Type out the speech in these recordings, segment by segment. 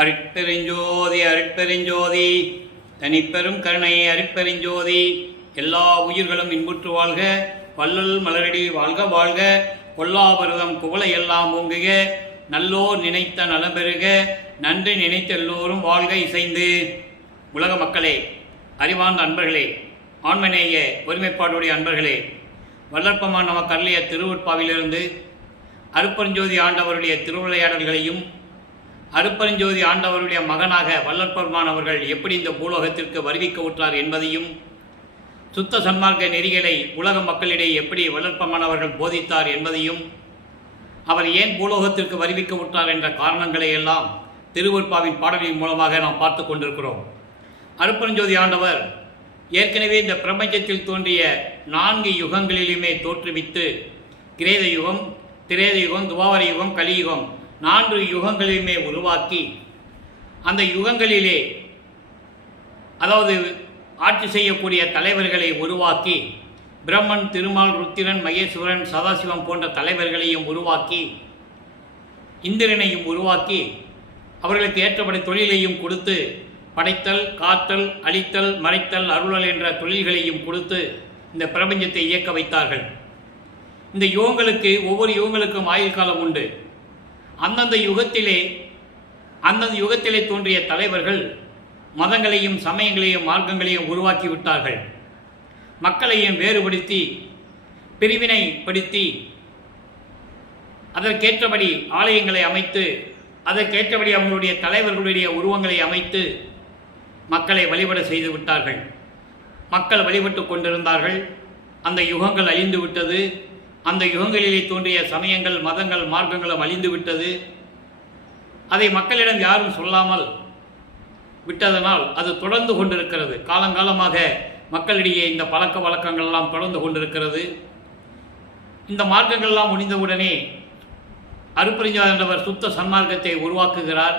அருட்பெருஞ்சோதி அருட்பெருஞ்சோதி தனிப்பெரும் கருணை அருட்பெருஞ்சோதி. எல்லா உயிர்களும் இன்புற்று வாழ்க, வள்ளல் மலரடி வாழ்க வாழ்க, கொல்லாபருதம் குவளை எல்லாம் ஓங்குக, நல்லோர் நினைத்த நலம்பெறுக, நன்றி நினைத்த எல்லோரும் வாழ்க இசைந்து. உலக மக்களே, அறிவார்ந்த அன்பர்களே, ஆண்மநேய ஒருமைப்பாடுடைய அன்பர்களே, வல்லற்பமான நமக்கு அருளிய திருவுட்பாவிலிருந்து அருட்பெருஞ்சோதி ஆண்டவருடைய திருவிளையாடல்களையும் அருட்பெருஞ்சோதி ஆண்டவருடைய மகனாக வல்லற்பெருமான் அவர்கள் எப்படி இந்த பூலோகத்திற்கு வருவிக்க உற்றார் என்பதையும், சுத்த சன்மார்க்க நெறிகளை உலக மக்களிடையே எப்படி வல்லற்பெருமான் அவர்கள் போதித்தார் என்பதையும், அவர் ஏன் பூலோகத்திற்கு வருவிக்க உற்றார் என்ற காரணங்களை எல்லாம் திருவருட்பாவின் பாடலின் மூலமாக நாம் பார்த்து கொண்டிருக்கிறோம். அருட்பெருஞ்சோதி ஆண்டவர் ஏற்கனவே இந்த பிரபஞ்சத்தில் தோன்றிய 4 யுகங்களிலுமே தோற்றுவித்து, கிரேத யுகம், திரேத யுகம், துவாபர யுகம், கலியுகம் 4 யுகங்களிலுமே உருவாக்கி, அந்த யுகங்களிலே அதாவது ஆட்சி செய்யக்கூடிய தலைவர்களை உருவாக்கி, பிரம்மன், திருமால், ருத்திரன், மகேஸ்வரன், சதாசிவம் போன்ற தலைவர்களையும் உருவாக்கி, இந்திரனையும் உருவாக்கி, அவர்களுக்கு ஏற்றபடி தொழிலையும் கொடுத்து, படைத்தல், காத்தல், அழித்தல், மறைத்தல், அருளல் என்ற தொழில்களையும் கொடுத்து இந்த பிரபஞ்சத்தை இயக்க வைத்தார்கள். இந்த யுகங்களுக்கு, ஒவ்வொரு யுகங்களுக்கும் ஆயுள் காலம் உண்டு. அந்தந்த யுகத்திலே தோன்றிய தலைவர்கள் மதங்களையும் சமயங்களையும் மார்க்கங்களையும் உருவாக்கி விட்டார்கள். மக்களையும் வேறுபடுத்தி, பிரிவினைப்படுத்தி, அதற்கேற்றபடி ஆலயங்களை அமைத்து, அதற்கேற்றபடி அவங்களுடைய தலைவர்களுடைய உருவங்களை அமைத்து மக்களை வழிபட செய்து விட்டார்கள். மக்கள் வழிபட்டு கொண்டிருந்தார்கள். அந்த யுகங்கள் அழிந்து விட்டது. அந்த யுகங்களிலே தோன்றிய சமயங்கள், மதங்கள், மார்க்கங்களும் அழிந்து விட்டது. அதை மக்களிடம் யாரும் சொல்லாமல் விட்டதனால் அது தொடர்ந்து கொண்டிருக்கிறது. காலங்காலமாக மக்களிடையே இந்த பழக்க வழக்கங்கள் எல்லாம் தொடர்ந்து கொண்டிருக்கிறது. இந்த மார்க்கங்கள்லாம் முடிந்தவுடனே அருட்பெருஞ்சோதி சுத்த சன்மார்க்கத்தை உருவாக்குகிறார்.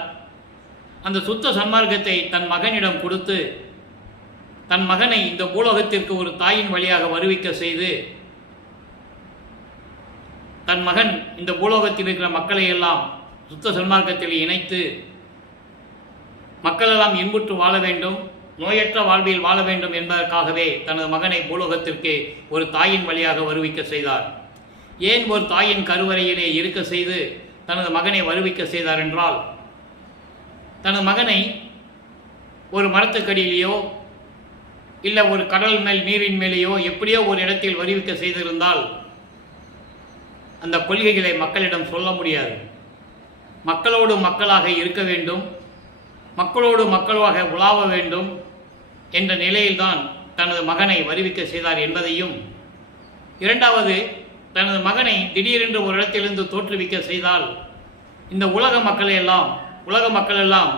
அந்த சுத்த சன்மார்க்கத்தை தன் மகனிடம் கொடுத்து, தன் மகனை இந்த பூலோகத்திற்கு ஒரு தாயின் வழியாக வருவிக்க செய்து, தன் மகன் இந்த பூலோகத்தில் இருக்கிற மக்களை எல்லாம் சுத்த சன்மார்க்கத்தில் இணைத்து, மக்களெல்லாம் இன்புற்று வாழ வேண்டும், நோயற்ற வாழ்வில் வாழ வேண்டும் என்பதற்காகவே தனது மகனை பூலோகத்திற்கு ஒரு தாயின் வழியாக வருவிக்க செய்தார். ஏன் ஒரு தாயின் கருவறையிலே இருக்க செய்து தனது மகனை வருவிக்க செய்தார் என்றால், தனது மகனை ஒரு மரத்துக்கடியிலேயோ இல்லை ஒரு கடல் மேல், நீரின் மேலேயோ எப்படியோ ஒரு இடத்தில் வருவிக்க செய்திருந்தால் அந்த கொள்கைகளை மக்களிடம் சொல்ல முடியாது. மக்களோடு மக்களாக இருக்க வேண்டும், மக்களோடு மக்களாக உலாவ வேண்டும் என்ற நிலையில்தான் தனது மகனை வருவிக்க செய்தார் என்பதையும், இரண்டாவது, தனது மகனை திடீரென்று ஒரு இடத்திலிருந்து தோற்றுவிக்க செய்தால் இந்த உலக மக்களெல்லாம்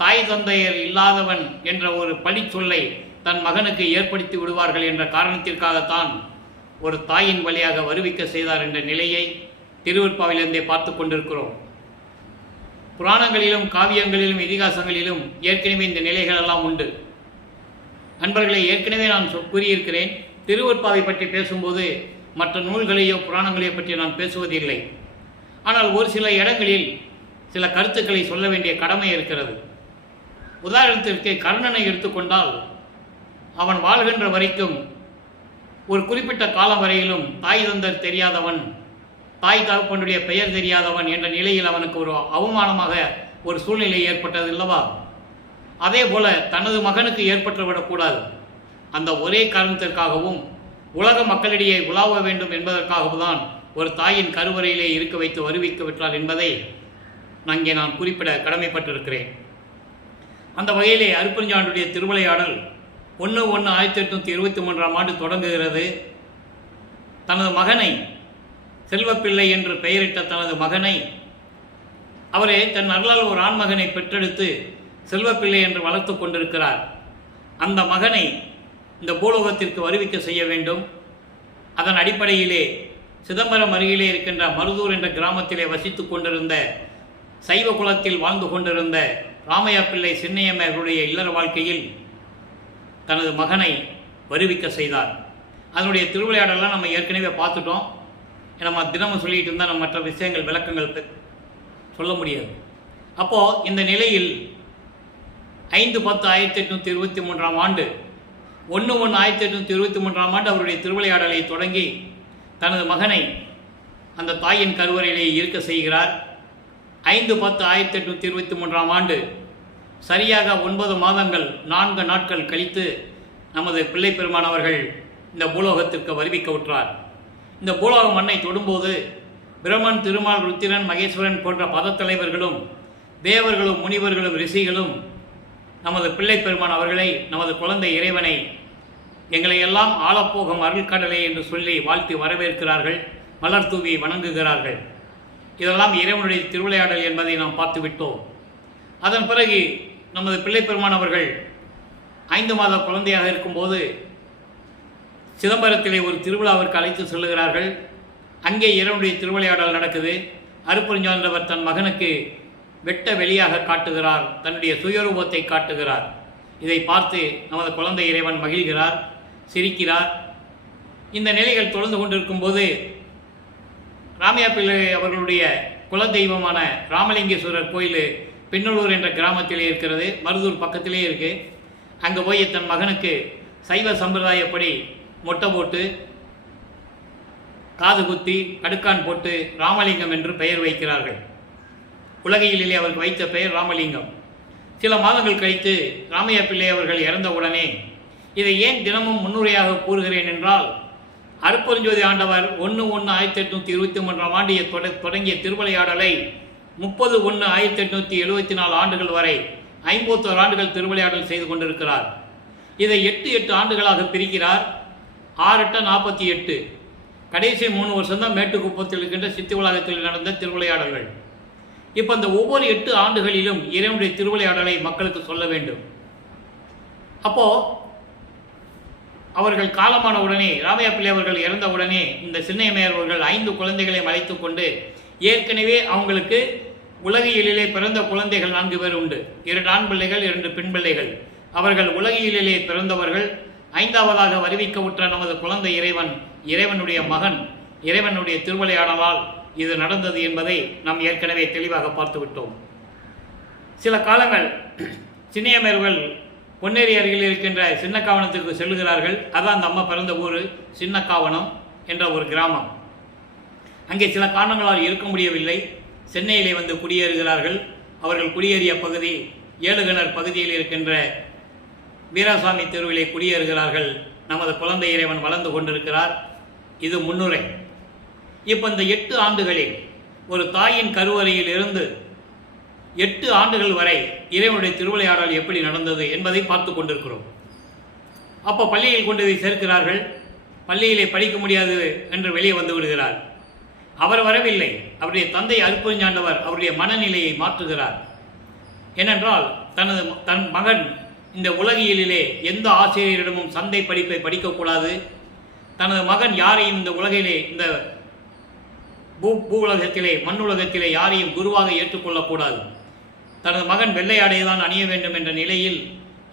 தாய் தந்தையர் இல்லாதவன் என்ற ஒரு பழிச்சொல்லை தன் மகனுக்கு ஏற்படுத்தி விடுவார்கள் என்ற காரணத்திற்காகத்தான் ஒரு தாயின் வழியாக வருவிக்க செய்தார் என்ற நிலையை திருவருட்பாவிலிருந்தே பார்த்து கொண்டிருக்கிறோம். புராணங்களிலும் காவியங்களிலும் இதிகாசங்களிலும் ஏற்கனவே இந்த நிலைகள் எல்லாம் உண்டு. நண்பர்களை, ஏற்கனவே நான் கூறியிருக்கிறேன், திருவருட்பாவை பற்றி பேசும்போது மற்ற நூல்களையோ புராணங்களையோ பற்றி நான் பேசுவதில்லை. ஆனால் ஒரு சில இடங்களில் சில கருத்துக்களை சொல்ல வேண்டிய கடமை இருக்கிறது. உதாரணத்திற்கு கர்ணனை எடுத்துக்கொண்டால், அவன் வாழ்கின்ற வரைக்கும் ஒரு குறிப்பிட்ட காலம் வரையிலும் தாய் தந்தர் தெரியாதவன், தாய் தகப்பனுடைய பெயர் தெரியாதவன் என்ற நிலையில் அவனுக்கு ஒரு அவமானமாக ஒரு சூழ்நிலை ஏற்பட்டது அல்லவா? அதே போல தனது மகனுக்கு ஏற்பட்டுவிடக்கூடாது. அந்த ஒரே காரணத்திற்காகவும் உலக மக்களிடையே உலாவ வேண்டும் என்பதற்காகவும் தான் ஒரு தாயின் கருவறையிலே இருக்க வைத்து வருவிக்க விட்டார் என்பதை இங்கே நான் குறிப்பிட கடமைப்பட்டிருக்கிறேன். அந்த வகையிலே அருட்பெருஞ்சோதியுடைய திருவிளையாடல் 1/1/1823 தொடங்குகிறது. தனது மகனை, செல்வப்பிள்ளை என்று பெயரிட்ட தனது மகனை, அவரே தன் அருளால் ஒரு ஆண்மகனை பெற்றெடுத்து செல்வப்பிள்ளை என்று வளர்த்து கொண்டிருக்கிறார். அந்த மகனை இந்த பூலோகத்திற்கு வருவிக்க செய்ய வேண்டும். அதன் அடிப்படையிலே சிதம்பரம் அருகிலே இருக்கின்ற மருதூர் என்ற கிராமத்திலே வசித்து கொண்டிருந்த, சைவ குலத்தில் வாழ்ந்து கொண்டிருந்த ராமையா பிள்ளை சின்னையம்மர்களுடைய இல்லற வாழ்க்கையில் தனது மகனை வருவிக்க செய்தார். அதனுடைய திருவிளையாடலாம் நம்ம ஏற்கனவே பார்த்துட்டோம். நம்ம தினமும் சொல்லிகிட்டு இருந்தால் நம்ம மற்ற விஷயங்கள், விளக்கங்கள் சொல்ல முடியாது. அப்போது இந்த நிலையில் 5/10/1823 ஆண்டு 1/1/1823 ஆண்டு அவருடைய திருவிளையாடலை தொடங்கி தனது மகனை அந்த தாயின் கருவறையிலே இருக்க செய்கிறார். 5/10/1823 ஆண்டு சரியாக 9 மாதங்கள் 4 நாட்கள் கழித்து நமது பிள்ளை பெருமான் அவர்கள் இந்த பூலோகத்திற்கு வருவிக்க உற்றார். இந்த பூலோக மண்ணை தொடும்போது பிரம்மன், திருமால், ருத்திரன், மகேஸ்வரன் போன்ற பதத்தலைவர்களும் தேவர்களும் முனிவர்களும் ரிஷிகளும் நமது பிள்ளை பெருமான் அவர்களை, நமது குழந்தை இறைவனை எங்களை எல்லாம் ஆளப்போகும் அருள்கடலை என்று சொல்லி வாழ்த்தி வரவேற்கிறார்கள், மலர் தூவி வணங்குகிறார்கள். இதெல்லாம் இறைவனுடைய திருவிளையாடல் என்பதை நாம் பார்த்துவிட்டோம். அதன் பிறகு நமது பிள்ளை பெருமான் அவர்கள் 5 மாத குழந்தையாக இருக்கும்போது சிதம்பரத்திலே ஒரு திருவிழாவிற்கு அழைத்து செல்லுகிறார்கள். அங்கே இறைவனுடைய திருவிளையாடல் நடக்குது. அருட்பெருஞ்சாண்டவர் தன் மகனுக்கு வெட்ட வெளியாக காட்டுகிறார், தன்னுடைய சுயரூபத்தை காட்டுகிறார். இதை பார்த்து நமது குழந்தை இறைவன் மகிழ்கிறார், சிரிக்கிறார். இந்த நிலைகள் தொடர்ந்து கொண்டிருக்கும் போது ராமையா பிள்ளை அவர்களுடைய குலதெய்வமான ராமலிங்கேஸ்வரர் கோயில் பின்னலூர் என்ற கிராமத்திலே இருக்கிறது, மருதூர் பக்கத்திலே இருக்குது. அங்கே போய் தன் மகனுக்கு சைவ சம்பிரதாயப்படி மொட்டை போட்டு காது குத்தி கடுக்கான் போட்டு ராமலிங்கம் என்று பெயர் வைக்கிறார்கள். உலகையிலே அவருக்கு வைத்த பெயர் ராமலிங்கம். சில மாதங்கள் கழித்து ராமையா பிள்ளை அவர்கள் இறந்தவுடனே இதை ஏன் தினமும் முன்னுரையாக கூறுகிறேன் என்றால், அருட்பெருஞ்சோதி ஆண்டவர் 1/1/1823 ஆண்டிய தொடங்கிய திருவிளையாடலை 30/1/1874 ஆண்டுகள் வரை 51 ஆண்டுகள் திருவிளையாடல் செய்து கொண்டிருக்கிறார். இதை 8 ஆண்டுகளாக பிரிக்கிறார். 6 48, கடைசி 3 வருஷம்தான் மேட்டுக்குப்பத்தில் இருக்கின்ற சித்தி உலகத்தில் நடந்த திருவிளையாடல்கள். இப்போ இந்த ஒவ்வொரு 8 ஆண்டுகளிலும் இறைவனுடைய திருவிளையாடலை மக்களுக்கு சொல்ல வேண்டும். அப்போது அவர்கள் காலமான உடனே, ராமையா பிள்ளை அவர்கள் இறந்த உடனே இந்த சின்னையம்மையார் அவர்கள் 5 குழந்தைகளை அழைத்து கொண்டு, ஏற்கனவே அவங்களுக்கு உலகியலிலே பிறந்த குழந்தைகள் 4 பேர் உண்டு. 2 ஆண் பிள்ளைகள், 2 பெண் பிள்ளைகள். அவர்கள் உலகியலிலே பிறந்தவர்கள். 5ஆவதாக வருவிக்க உற்ற நமது குழந்தை இறைவனுடைய மகன், இறைவனுடைய திருவிளையாடலால் இது நடந்தது என்பதை நாம் ஏற்கனவே தெளிவாக பார்த்துவிட்டோம். சில காலங்கள் சின்னையம்மையார்கள் பொன்னேரி அருகில் இருக்கின்ற சின்னக்காவனத்துக்கு செல்லுகிறார்கள். அதான் அந்த அம்மா பிறந்த ஊர் சின்னக்காவனம் என்ற ஒரு கிராமம். அங்கே சில காரணங்களால் இருக்க முடியவில்லை. சென்னையிலே வந்து குடியேறுகிறார்கள். அவர்கள் குடியேறிய பகுதி ஏழுகிணர் பகுதியில் இருக்கின்ற வீராசாமி தெருவிலே குடியேறுகிறார்கள். நமது குழந்தை இறைவன் வளர்ந்து கொண்டிருக்கிறார். இது முன்னுரை. இப்போ இந்த 8 ஆண்டுகளில் ஒரு தாயின் கருவறையில் இருந்து 8 ஆண்டுகள் வரை இறைவனுடைய திருவிளையாடல் எப்படி நடந்தது என்பதை பார்த்து கொண்டிருக்கிறோம். அப்போ பள்ளியில் கொண்டு போய் சேர்க்கிறார்கள். பள்ளியிலே படிக்க முடியாது என்று வெளியே வந்து விடுகிறார். அவர் வரவில்லை, அவருடைய தந்தை அருட்பெருஞ்சாண்டவர் அவருடைய மனநிலையை மாற்றுகிறார். ஏனென்றால் தன் மகன் இந்த உலகியலிலே எந்த ஆசிரியரிடமும் சந்தை படிப்பை படிக்கக்கூடாது. தனது மகன் யாரையும் இந்த உலகிலே, இந்த பூ உலகத்திலே, மண்ணுலகத்திலே யாரையும் குருவாக ஏற்றுக்கொள்ளக்கூடாது. தனது மகன் வெள்ளையாடையை தான் அணிய வேண்டும் என்ற நிலையில்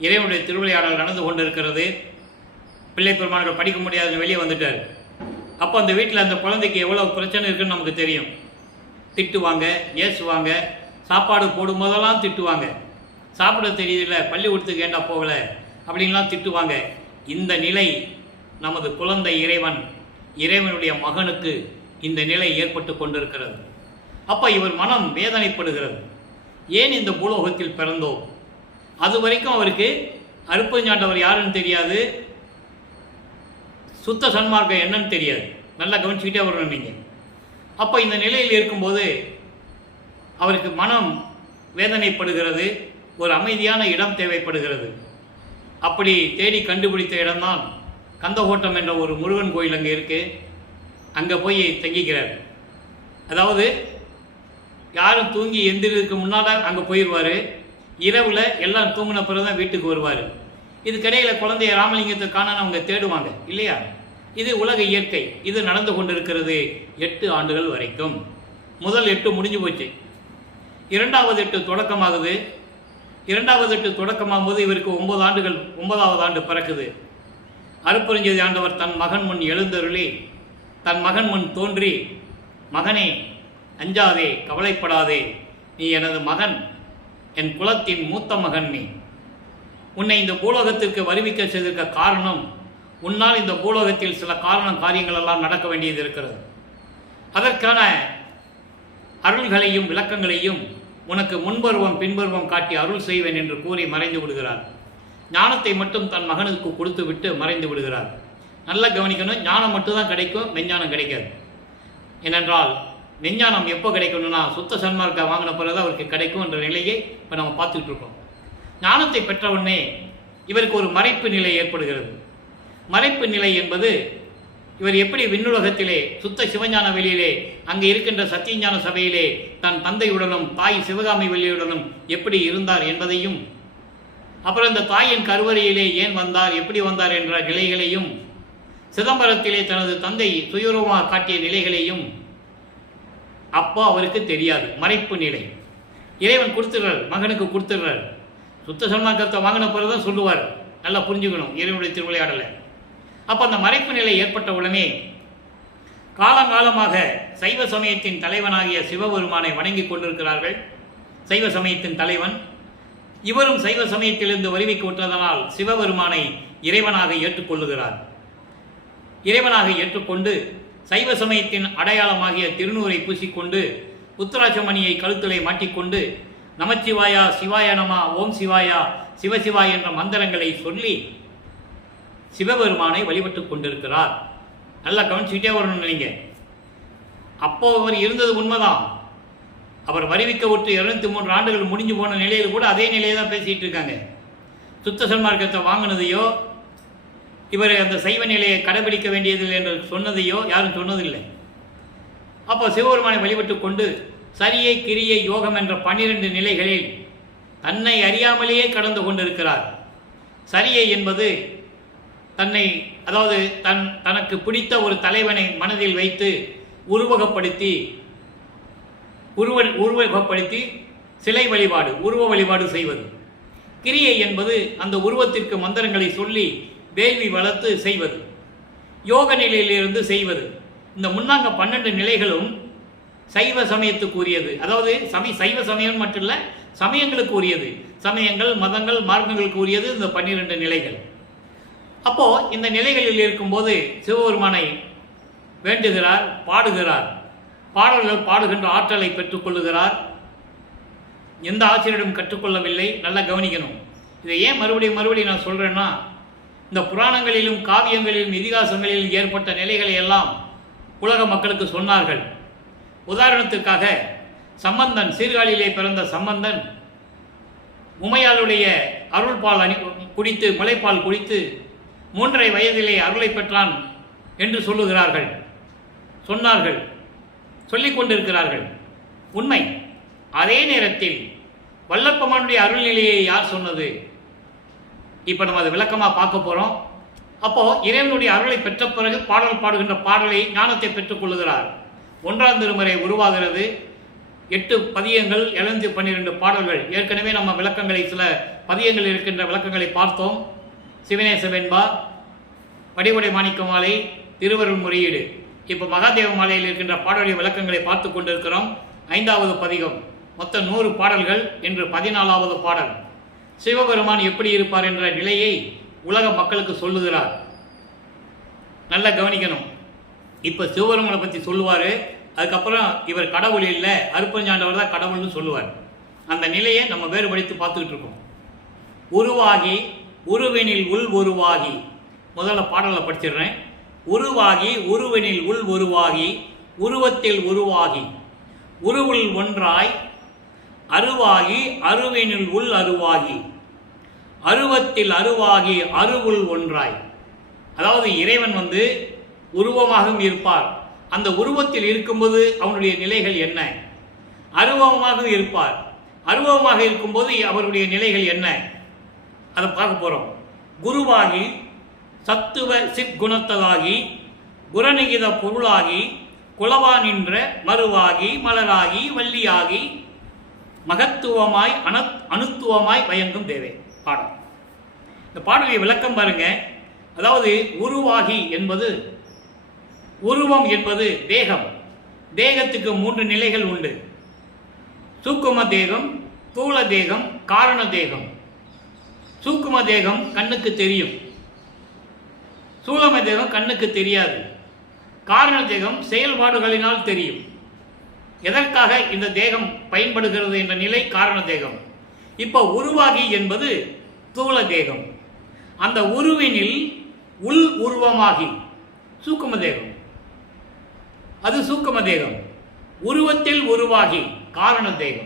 இறைவனுடைய திருவிளையாடல் நடந்து கொண்டிருக்கிறது. பிள்ளை பெருமான்கள் படிக்க முடியாதுன்னு வெளியே வந்துட்டார். அப்போ அந்த வீட்டில் அந்த குழந்தைக்கு எவ்வளோ பிரச்சனை இருக்குன்னு நமக்கு தெரியும். திட்டுவாங்க, ஏசுவாங்க, சாப்பாடு போடும்போதெல்லாம் திட்டுவாங்க. சாப்பிட தெரியல, பள்ளிக்கூடத்துக்கு ஏண்டா போகலை அப்படின்லாம் திட்டுவாங்க. இந்த நிலை நமது குழந்தை இறைவனுடைய மகனுக்கு இந்த நிலை ஏற்பட்டு கொண்டிருக்கிறது. அப்போ இவர் மனம் வேதனைப்படுகிறது. ஏன் இந்த பூலோகத்தில் பிறந்தோம்? அது வரைக்கும் அவருக்கு அருட்பெருஞ்சாண்டவர் யாருன்னு தெரியாது, சுத்த சன்மார்க்கம் என்னன்னு தெரியாது. நல்லா கவனிச்சுக்கிட்டே வரணும் நீங்கள். அப்போ இந்த நிலையில் இருக்கும்போது அவருக்கு மனம் வேதனைப்படுகிறது. ஒரு அமைதியான இடம் தேவைப்படுகிறது. அப்படி தேடி கண்டுபிடித்த இடம்தான் கந்தகோட்டம் என்ற ஒரு முருகன் கோயில் அங்கே இருக்குது. அங்கே போய் தங்கிக்கிறார். அதாவது யாரும் தூங்கி எந்திரதுக்கு முன்னால் அங்கே போயிடுவார். இரவில் எல்லாம் தூங்கின பிறகு தான் வீட்டுக்கு வருவார். இதுக்கிடையில் குழந்தைய ராமலிங்கத்தை காண அவங்க தேடுவாங்க இல்லையா? இது உலக இயற்கை. இது நடந்து கொண்டிருக்கிறது 8 ஆண்டுகள் வரைக்கும். முதல் 8 முடிஞ்சு போச்சு. 2வது 8 தொடக்கமாகுது. 2வது 8 தொடக்கமாகும் போது இவருக்கு 9 ஆண்டுகள், 9வது ஆண்டு பிறக்குது. அருட்பெருஞ்சோதி ஆண்டவர் தன் மகன் முன் எழுந்தருளி, தன் மகன் முன் தோன்றி, மகனே அஞ்சாதே, கவலைப்படாதே, நீ எனது மகன், என் குலத்தின் மூத்த மகன் நீ. உன்னை இந்த பூலோகத்திற்கு வருவிக்க செய்திருக்க காரணம், உன்னால் இந்த பூலோகத்தில் சில காரியங்கள் எல்லாம் நடக்க வேண்டியது இருக்கிறது. அதற்கான அருள்களையும் விளக்கங்களையும் உனக்கு முன்பருவம் பின்பருவம் காட்டி அருள் செய்வேன் என்று கூறி மறைந்து விடுகிறார். ஞானத்தை மட்டும் தன் மகனுக்கு கொடுத்து விட்டு மறைந்து விடுகிறார். நல்லா கவனிக்கணும், ஞானம் மட்டும்தான் கிடைக்கும், மெஞ்ஞானம் கிடைக்காது. ஏனென்றால் மெஞ்ஞானம் எப்போ கிடைக்கணும்னா சுத்த சன்மார்க்க வாங்கின பிறகு அவருக்கு கிடைக்கும் என்ற நிலையை இப்போ நம்ம பார்த்துக்கிட்டு இருக்கோம். ஞானத்தை பெற்ற உடனே இவருக்கு ஒரு மறைப்பு நிலை ஏற்படுகிறது. மறைப்பு நிலை என்பது இவர் எப்படி விண்ணுலகத்திலே சுத்த சிவஞான வெளியிலே அங்கே இருக்கின்ற சத்தியஞான சபையிலே தன் தந்தையுடனும் தாய் சிவகாமி வெளியுடனும் எப்படி இருந்தார் என்பதையும், அப்புறம் இந்த தாயின் கருவறையிலே ஏன் வந்தார், எப்படி வந்தார் என்ற நிலைகளையும், சிதம்பரத்திலே தனது தந்தை சுயரூபமாக காட்டிய நிலைகளையும் அப்போ அவருக்கு தெரியாது. மறைப்பு நிலை இறைவன் கொடுத்துடுறார், மகனுக்கு கொடுத்துடுறார். சுத்த சன்மார்க்கத்தை வாங்கின பிறகு தான் சொல்லுவார். நல்லா புரிஞ்சுக்கணும் இறைவனுடைய திருவிளையாடலை. அப்போ அந்த மறைப்பு நிலை ஏற்பட்ட உடனே காலங்காலமாக சைவ சமயத்தின் தலைவனாகிய சிவபெருமானை வணங்கி கொண்டிருக்கிறார்கள். சைவ சமயத்தின் தலைவன் இவரும் சைவ சமயத்திலிருந்து வருவிக்கு விட்டதனால் சிவபெருமானை இறைவனாக ஏற்றுக்கொள்ளுகிறார். இறைவனாக ஏற்றுக்கொண்டு சைவ சமயத்தின் அடையாளமாகிய திருநூரை பூசிக்கொண்டு உத்தராட்சமணியை கழுத்திலே மாட்டிக்கொண்டு நமச்சிவாயா சிவாய நம ஓம் சிவாயா சிவசிவாய் என்ற மந்திரங்களை சொல்லி சிவபெருமானை வழிபட்டு கொண்டிருக்கிறார். நல்லா கவனிச்சுக்கிட்டே வரணும். நீங்கள் அப்போ அவர் இருந்தது உண்மைதான். அவர் வருவிக்க விட்டு 203 ஆண்டுகள் முடிஞ்சு போன நிலையில் கூட அதே நிலையை தான் பேசிகிட்டு இருக்காங்க. சுத்த சன்மார்க்கத்தை வாங்கினதையோ இவர் அந்த சைவ நிலையை கடைபிடிக்க வேண்டியதில்லை என்று சொன்னதையோ யாரும் சொன்னதில்லை. அப்போ சிவபெருமானை வழிபட்டு கொண்டு சரியை கிரியை யோகம் என்ற 12 நிலைகளில் தன்னை அறியாமலேயே கடந்து கொண்டிருக்கிறார். சரியை என்பது தன்னை, அதாவது தனக்கு பிடித்த ஒரு தலைவனை மனதில் வைத்து உருவகப்படுத்தி சிலை வழிபாடு, உருவ வழிபாடு செய்வது. கிரியை என்பது அந்த உருவத்திற்கு மந்திரங்களை சொல்லி வேள்வி வளர்த்து செய்வது, யோக நிலையிலிருந்து செய்வது. இந்த முன்னாங்க 12 நிலைகளும் சைவ சமயத்துக்கு உரியது. அதாவது சைவ சமயம் மட்டும் இல்லை, சமயங்களுக்கு உரியது. சமயங்கள் மதங்கள் மார்க்கங்களுக்கு உரியது இந்த 12 நிலைகள். அப்போ இந்த நிலைகளில் இருக்கும்போது சிவபெருமானை வேண்டுகிறார், பாடுகிறார். பாடல்கள் பாடுகின்ற ஆற்றலை பெற்றுக்கொள்ளுகிறார். எந்த ஆசிரியரிடம் கற்றுக்கொள்ளவில்லை. நல்லா கவனிக்கணும். இதை ஏன் மறுபடியும் நான் சொல்கிறேன்னா, இந்த புராணங்களிலும் காவியங்களிலும் இதிகாசங்களிலும் ஏற்பட்ட நிலைகளை எல்லாம் உலக மக்களுக்கு சொன்னார்கள். உதாரணத்துக்காக சம்பந்தன், சீர்காழியிலே பிறந்த சம்பந்தன் உமையாளுடைய அருள்பால் குடித்து, முளைப்பால் குடித்து 3.5 வயதிலே அருளை பெற்றான் என்று சொன்னார்கள், சொல்லிக் கொண்டிருக்கிறார்கள். உண்மை. அதே நேரத்தில் வல்லப்பமானுடைய அருள்நிலையை யார் சொன்னது? இப்போ நம்ம அதை விளக்கமாக பார்க்க போகிறோம். அப்போது இறைவனுடைய அருளை பெற்ற பிறகு பாடல் பாடுகின்ற பாடலை ஞானத்தை பெற்றுக்கொள்ளுகிறார். 1ஆம் திருமுறை உருவாகிறது. 8 பதியங்கள், 712 பாடல்கள். ஏற்கனவே நம்ம விளக்கங்களை, சில பதியங்கள் இருக்கின்ற விளக்கங்களை பார்த்தோம். சிவநேச வெண்பா, வடிவுடை மாணிக்க மாலை, திருவருள் முறையீடு. இப்போ மகாதேவ மாலையில் இருக்கின்ற பாடலுடைய விளக்கங்களை பார்த்து கொண்டிருக்கிறோம். 5வது பதிகம். மொத்தம் 100 பாடல்கள். இன்று 14வது பாடல். சிவபெருமான் எப்படி இருப்பார் என்ற நிலையை உலக மக்களுக்கு சொல்லுகிறார். நல்லா கவனிக்கணும். இப்போ சிவபெருமானை பற்றி சொல்லுவார். அதுக்கப்புறம் இவர் கடவுள் இல்லை, அருப்பஞ்சாண்டவர் தான் கடவுள்னு சொல்லுவார். அந்த நிலையை நம்ம வேறுபடுத்தி பார்த்துக்கிட்டு இருக்கோம். உருவாகி உருவெனில் உள் உருவாகி. முதல்ல பாடலை படிச்சிடுறேன். உருவாகி உருவெனில் உள் உருவாகி உருவத்தில் உருவாகி உருவுள் ஒன்றாய் அருவாகி அருவெனில் உள் அருவாகி அருவத்தில் அருவாகி அருவுள் ஒன்றாய். அதாவது இறைவன் உருவமாகவும் இருப்பார். அந்த உருவத்தில் இருக்கும்போது அவனுடைய நிலைகள் என்ன? அருவமாகவும் இருப்பார். அருவமாக இருக்கும்போது அவருடைய நிலைகள் என்ன? அதை பார்க்க போகிறோம். குருவாகி சத்துவ சிற்குணத்ததாகி குரநிகித பொருளாகி குலவா நின்ற மறுவாகி மலராகி வள்ளியாகி மகத்துவமாய் அணுத்துவமாய் பயங்கும் தேவை. பாடல். இந்த பாடலுடைய விளக்கம் பாருங்க. அதாவது உருவாகி என்பது, உருவம் என்பது தேகம். தேகத்துக்கு 3 நிலைகள் உண்டு. சூக்கும தேகம், ஸ்தூல தேகம், காரண தேகம். சூக்கும தேகம் கண்ணுக்கு தெரியும், ஸ்தூலம தேகம் கண்ணுக்கு தெரியாது. காரண தேகம் செயல்பாடுகளினால் தெரியும். எதற்காக இந்த தேகம் பயன்படுகிறது என்ற நிலை காரண தேகம். இப்போ உருவாகி என்பது ஸ்தூல தேகம். அந்த உருவினில் உள் உருவமாகி சூக்கும தேகம், அது சூக்கும தேகம். உருவத்தில் உருவாகி காரண தேகம்.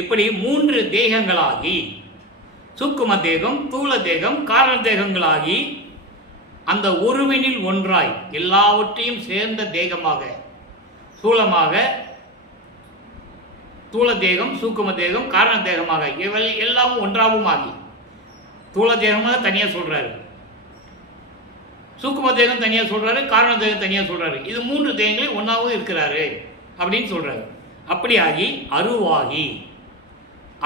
இப்படி 3 தேகங்களாகி சூக்கும தேகம், ஸ்தூல தேகம், காரண தேகங்களாகி அந்த உருவினில் ஒன்றாய் எல்லாவற்றையும் சேர்ந்த தேகமாக, ஸ்தூலமாக, ஸ்தூல தேகம், சூக்கும தேகம், காரண தேகமாக இவை எல்லாமும் ஒன்றாகவும் ஆகி, ஸ்தூல தேகமாக தனியாக சொல்றாரு, சூக்கும தேகம் தனியாக சொல்றாரு, காரண தேகம் தனியாக சொல்றாரு. இது 3 தேகங்களே ஒன்றாகவும் இருக்கிறாரு அப்படின்னு சொல்றாரு. அப்படி ஆகி அருவாகி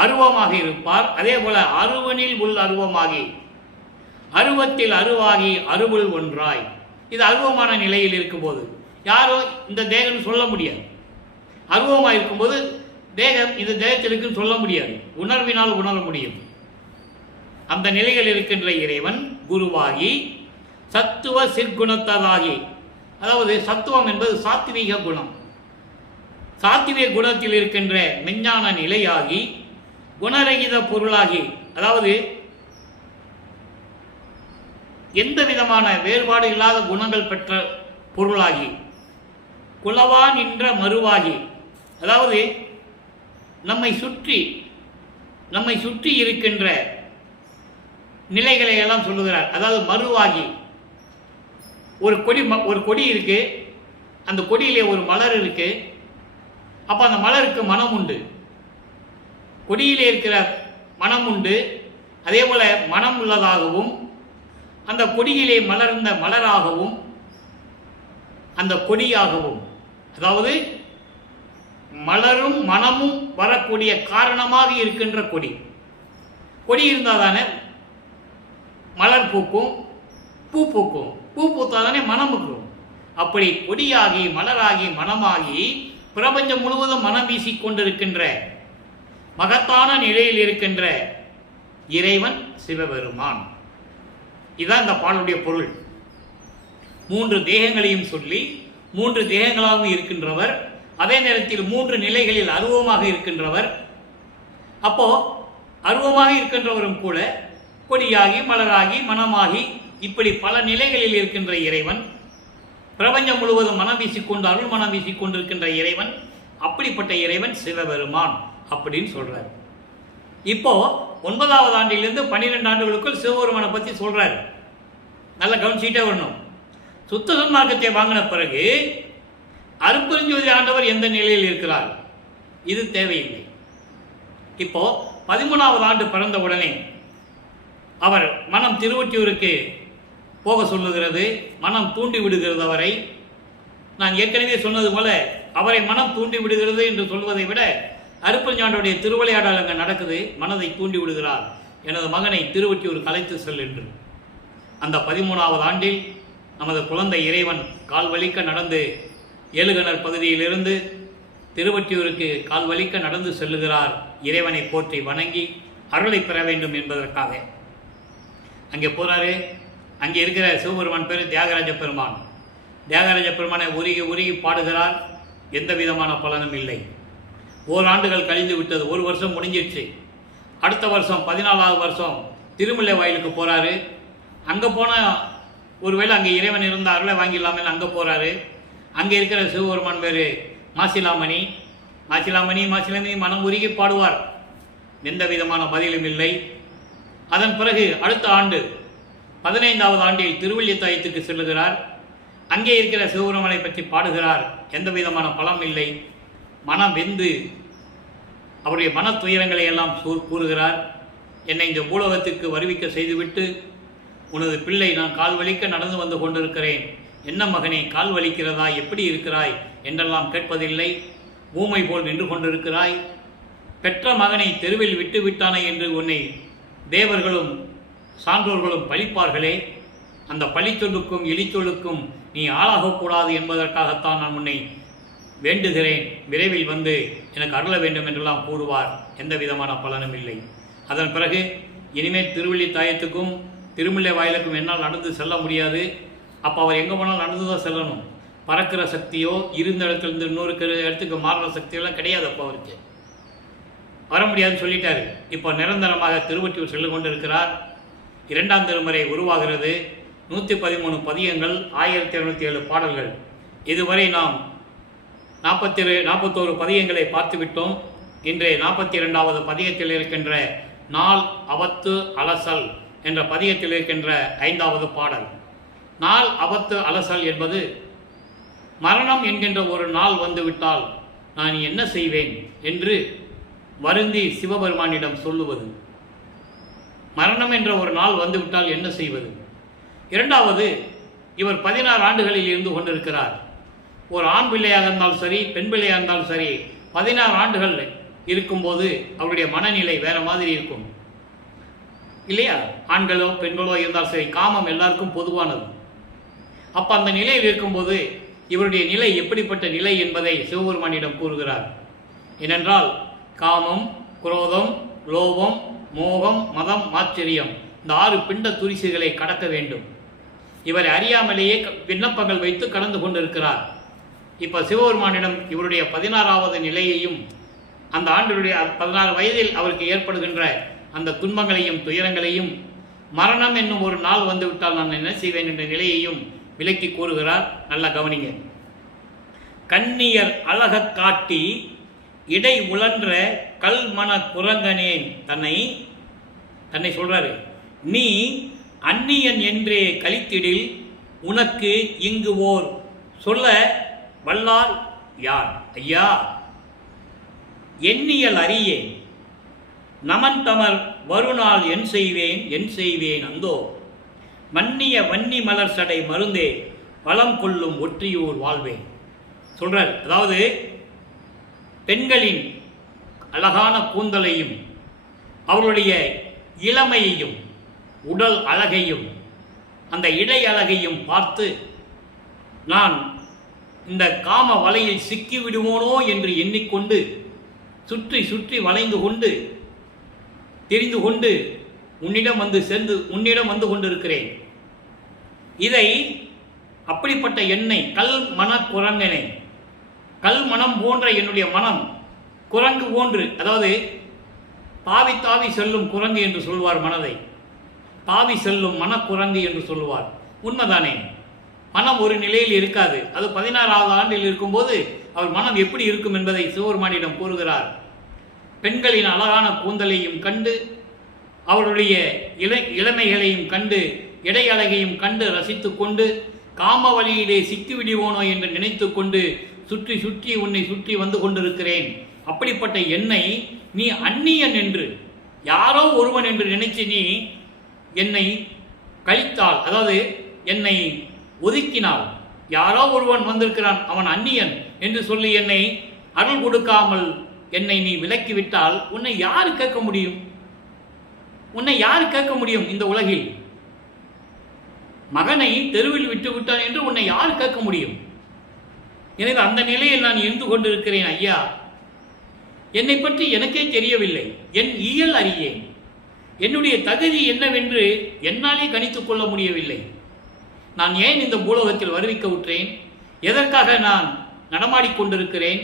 அருவமாக இருப்பார். அதே போல அருவனில் உள் அருவமாகி, அருவத்தில் அருவாகி அருவுள் ஒன்றாய். இது அருவமான நிலையில் இருக்கும்போது யாரும் இந்த தேகம் சொல்ல முடியாது. அருவமாக இருக்கும்போது தேகம் இந்த தேகத்தில் இருக்குன்னு சொல்ல முடியாது, உணர்வினால் உணர முடியும். அந்த நிலையில் இருக்கின்ற இறைவன் குருவாகி சத்துவ சிற்குணத்ததாகி, அதாவது சத்துவம் என்பது சாத்வீக குணம். சாத்வீக குணத்தில் இருக்கின்ற மெஞ்ஞான நிலையாகி குணரகித பொருளாகி, அதாவது எந்த விதமான வேறுபாடு இல்லாத குணங்கள் பெற்ற பொருளாகி குலவா நின்ற மறுவாகி, அதாவது நம்மை சுற்றி இருக்கின்ற நிலைகளை எல்லாம் சொல்லுகிறார். அதாவது மறுவாகி, ஒரு கொடி இருக்கு, அந்த கொடியிலே ஒரு மலர் இருக்கு. அப்ப அந்த மலருக்கு மனம் உண்டு, கொடியிலே இருக்கிற மனம் உண்டு. அதே போல மனம் உள்ளதாகவும் அந்த கொடியிலே மலர்ந்த மலராகவும் அந்த கொடியாகவும், அதாவது மலரும் மனமும் வரக்கூடிய காரணமாக இருக்கின்ற கொடி. கொடி இருந்தால் தானே மலர் பூக்கும், பூ பூக்கும், பூ பூத்தால் தானே மனம் இருக்கும். அப்படி கொடியாகி மலராகி மனமாகி பிரபஞ்சம் முழுவதும் மனம் வீசிக்கொண்டிருக்கின்ற மகத்தான நிலையில் இருக்கின்ற இறைவன் சிவபெருமான். இதுதான் இந்த பாடலுடைய பொருள். 3 தேகங்களையும் சொல்லி 3 தேகங்களாகவும் இருக்கின்றவர், அதே நேரத்தில் 3 நிலைகளில் அருவமாக இருக்கின்றவர். அப்போ அருவமாக இருக்கின்றவரும் கூட கொடியாகி மலராகி மனமாகி இப்படி பல நிலைகளில் இருக்கின்ற இறைவன், பிரபஞ்சம் முழுவதும் மனம் வீசிக்கொண்டு அருள் மனம் வீசிக்கொண்டிருக்கின்ற இறைவன், அப்படிப்பட்ட இறைவன் சிவபெருமான் அப்படின்னு சொல்றாரு. இப்போ 9வது ஆண்டிலிருந்து 12 ஆண்டுகளுக்குள் சிவபெருமானை பற்றி சொல்றாரு. நல்லா கவனிச்சுட்டே வரணும். சுத்த சன்மார்க்கத்தை வாங்கின பிறகு அருட்பெருஞ்சோதி ஆண்டவர் எந்த நிலையில் இருக்கிறார், இது தேவையில்லை. இப்போ 13வது ஆண்டு பிறந்த உடனே அவர் மனம் திருவொற்றியூருக்கு போக சொல்லுகிறது, மனம் தூண்டி விடுகிறது அவரை. நான் ஏற்கனவே சொன்னது போல அவரை மனம் தூண்டி விடுகிறது என்று சொல்வதை விட அருட்பெருஞ்சாண்டவருடைய திருவிளையாடல் அங்கே நடக்குது. மனதை தூண்டி விடுகிறார், எனது மகனை திருவொற்றியூருக்கு அழைத்து செல் என்று. அந்த 13வது ஆண்டில் நமது குழந்தை இறைவன் கால் வலிக்க நடந்து ஏழுகணர் பகுதியிலிருந்து திருவொற்றியூருக்கு கால் வலிக்க நடந்து செல்லுகிறார். இறைவனை போற்றி வணங்கி அருளை பெற வேண்டும் என்பதற்காக அங்கே போறாரு. அங்கே இருக்கிற சிவபெருமான் பேர் தியாகராஜ பெருமான். தியாகராஜ பெருமானை உருகி உருகி பாடுகிறார். எந்த விதமான பலனும் இல்லை. ஓராண்டுகள் கழிந்து விட்டது, 1 வருஷம் முடிஞ்சிடுச்சு. அடுத்த வருஷம் 14வது வருஷம் திருமலை வாயிலுக்கு போகிறாரு. அங்கே போனால் ஒருவேளை அங்கே இறைவன் இருந்த அருளை வாங்கிடலாமல் அங்கே போகிறாரு. அங்கே இருக்கிற சிவபெருமான் பேர் மாசிலாமணி. மாசிலாமணி மாசிலாமணி மனம் உருகி பாடுவார். எந்த விதமான பதிலும் இல்லை. அதன் பிறகு அடுத்த ஆண்டு 15வது ஆண்டில் திருவள்ளித்தாயத்துக்கு செல்லுகிறார். அங்கே இருக்கிற சிவபெருமானை பற்றி பாடுகிறார். எந்த விதமான பலம் இல்லை. மனம் வெந்து அவருடைய மன துயரங்களை எல்லாம் கூறுகிறார். என்னை இந்த பூலோகத்திற்கு வருவிக்க செய்துவிட்டு உனது பிள்ளை நான் கால் வலிக்க நடந்து வந்து கொண்டிருக்கிறேன், என்ன மகனே கால் வலிக்கிறதா, எப்படி இருக்கிறாய் என்றெல்லாம் கேட்பதில்லை. ஊமை போல் நின்று கொண்டிருக்கிறாய். பெற்ற மகனை தெருவில் விட்டு விட்டானே என்று உன்னை தேவர்களும் சான்றோர்களும் பழிப்பார்களே, அந்த பழிச்சொல்லுக்கும் இழிச்சொல்லுக்கும் நீ ஆளாகக்கூடாது என்பதற்காகத்தான் நான் உன்னை வேண்டுகிறேன், விரைவில் வந்து எனக்கு அருள வேண்டும் என்றெல்லாம் கூறுவார் எந்த விதமான பலனும் இல்லை. அதன் பிறகு இனிமேல் திருவள்ளி தாயத்துக்கும் திருமுல்லை வாயிலுக்கும் என்னால் நடந்து செல்ல முடியாது. அப்போ அவர் எங்கே போனாலும் நடந்து தான் செல்லணும். பறக்கிற சக்தியோ இருந்த இடத்துலேருந்து இன்னொரு இடத்துக்கு மாறுற சக்தியெல்லாம் கிடையாது. அப்போ அவருக்கு வர முடியாதுன்னு சொல்லிட்டாரு. இப்போ நிரந்தரமாக திருவொற்றியூர் செல்லு கொண்டு இருக்கிறார். 2ஆம் திருமுறை உருவாகிறது. 113 பதியங்கள், 1207 பாடல்கள். இதுவரை நாம் 41 பதியங்களை பார்த்துவிட்டோம். இன்றைய 42வது பதியத்தில் இருக்கின்ற நாள் அவத்து அலசல் என்ற பதியத்தில் இருக்கின்ற 5வது பாடல். நாள் அவத்து அலசல் என்பது மரணம் என்கின்ற ஒரு நாள் வந்துவிட்டால் நான் என்ன செய்வேன் என்று வருந்தி சிவபெருமானிடம் சொல்லுவது. மரணம் என்ற ஒரு நாள் வந்துவிட்டால் என்ன செய்வது? 2வது, இவர் 16 ஆண்டுகளில் இருந்து கொண்டிருக்கிறார். ஒரு ஆண் பிள்ளையாக இருந்தாலும் சரி, பெண் பிள்ளையாக இருந்தாலும் சரி, 16 ஆண்டுகள் இருக்கும்போது அவருடைய மனநிலை வேற மாதிரி இருக்கும் இல்லையா? ஆண்களோ பெண்களோ இருந்தாலும் சரி, காமம் எல்லாருக்கும் பொதுவானது. அப்போ அந்த நிலையில் இருக்கும்போது இவருடைய நிலை எப்படிப்பட்ட நிலை என்பதை சிவபெருமானிடம் கூறுகிறார். ஏனென்றால் காமம், குரோதம், லோபம், மோகம், மதம், ஆச்சரியம் இந்த 6 பிண்ட துரிசுகளை கடக்க வேண்டும். இவரை அறியாமலேயே விண்ணப்பங்கள் வைத்து கடந்து கொண்டிருக்கிறார். இப்போ சிவபெருமானிடம் இவருடைய 16வது நிலையையும் அந்த ஆண்டுடைய 16 வயதில் அவருக்கு ஏற்படுகின்ற அந்த துன்பங்களையும் துயரங்களையும் மரணம் என்னும் ஒரு நாள் வந்துவிட்டால் நான் என்ன செய்வேன் என்ற நிலையையும் விளக்கி கூறுகிறார். நல்லா கவனிங்க. கன்னியர் அழக காட்டி இடை உழன்ற கல்மன குரங்கனேன் தன்னை சொல்றாரு. நீ அந்நியன் என்றே கலித்திடில் உனக்கு இங்கு ஓர் சொல்ல வல்லார் யார்? ஐயா, எண்ணியல் அறியேன் நமன் தமர் வருநாள் என் செய்வேன் அந்தோ மன்னிய வன்னி மலர் சடை மருந்தே வளம் கொள்ளும் ஒற்றியூர் வாழ்வேன் சொல்றார். அதாவது பெண்களின் அழகான கூந்தலையும் அவர்களுடைய இளமையையும் உடல் அழகையும் அந்த இடை அழகையும் பார்த்து நான் இந்த காம வலையில் சிக்கி விடுவோனோ என்று எண்ணிக்கொண்டு சுற்றி சுற்றி வளைந்து கொண்டு தெரிந்து கொண்டு உன்னிடம் வந்து கொண்டிருக்கிறேன். இதை அப்படிப்பட்ட என்னை கல் மன குரங்கனை, கல் மனம் போன்ற என்னுடைய மனம் குரங்கு போன்று, அதாவது தாவி தாவி செல்லும் குரங்கு என்று சொல்வார். மனதை தாவி செல்லும் மனக்குரங்கு என்று சொல்லுவார். உண்மைதானே? மனம் ஒரு நிலையில் இருக்காது. அது 16வது ஆண்டில் இருக்கும்போது அவர் மனம் எப்படி இருக்கும் என்பதை சிவபெருமானிடம் கூறுகிறார். பெண்களின் அழகான கூந்தலையும் கண்டு அவருடைய இளமைகளையும் கண்டு இடை அழகையும் கண்டு ரசித்து கொண்டு காம வழியிலே சிக்கிவிடுவோனோ என்று நினைத்து கொண்டு சுற்றி சுற்றி உன்னை சுற்றி வந்து கொண்டிருக்கிறேன். அப்படிப்பட்ட என்னை நீ அந்நியன் என்று, யாரோ ஒருவன் என்று நினைச்சு நீ என்னை கழித்தால், அதாவது என்னை ஒதுக்கினால், யாரோ ஒருவன் வந்திருக்கிறான் அவன் அந்நியன் என்று சொல்லி என்னை அருள் கொடுக்காமல் என்னை நீ விலக்கிவிட்டால் உன்னை யாரு கேட்க முடியும்? உன்னை யாரு கேட்க முடியும்? இந்த உலகில் மகனை தெருவில் விட்டு விட்டான் என்று உன்னை யாரு கேட்க முடியும்? எனவே அந்த நிலையில் நான் இருந்து கொண்டிருக்கிறேன். ஐயா, என்னை பற்றி எனக்கே தெரியவில்லை. என் இயல் அறியேன். என்னுடைய தகுதி என்னவென்று என்னாலே கணித்துக் கொள்ள முடியவில்லை. நான் ஏன் இந்த பூலோகத்தில் வருவிக்க விட்டேன்? எதற்காக நான் நடமாடிக்கொண்டிருக்கிறேன்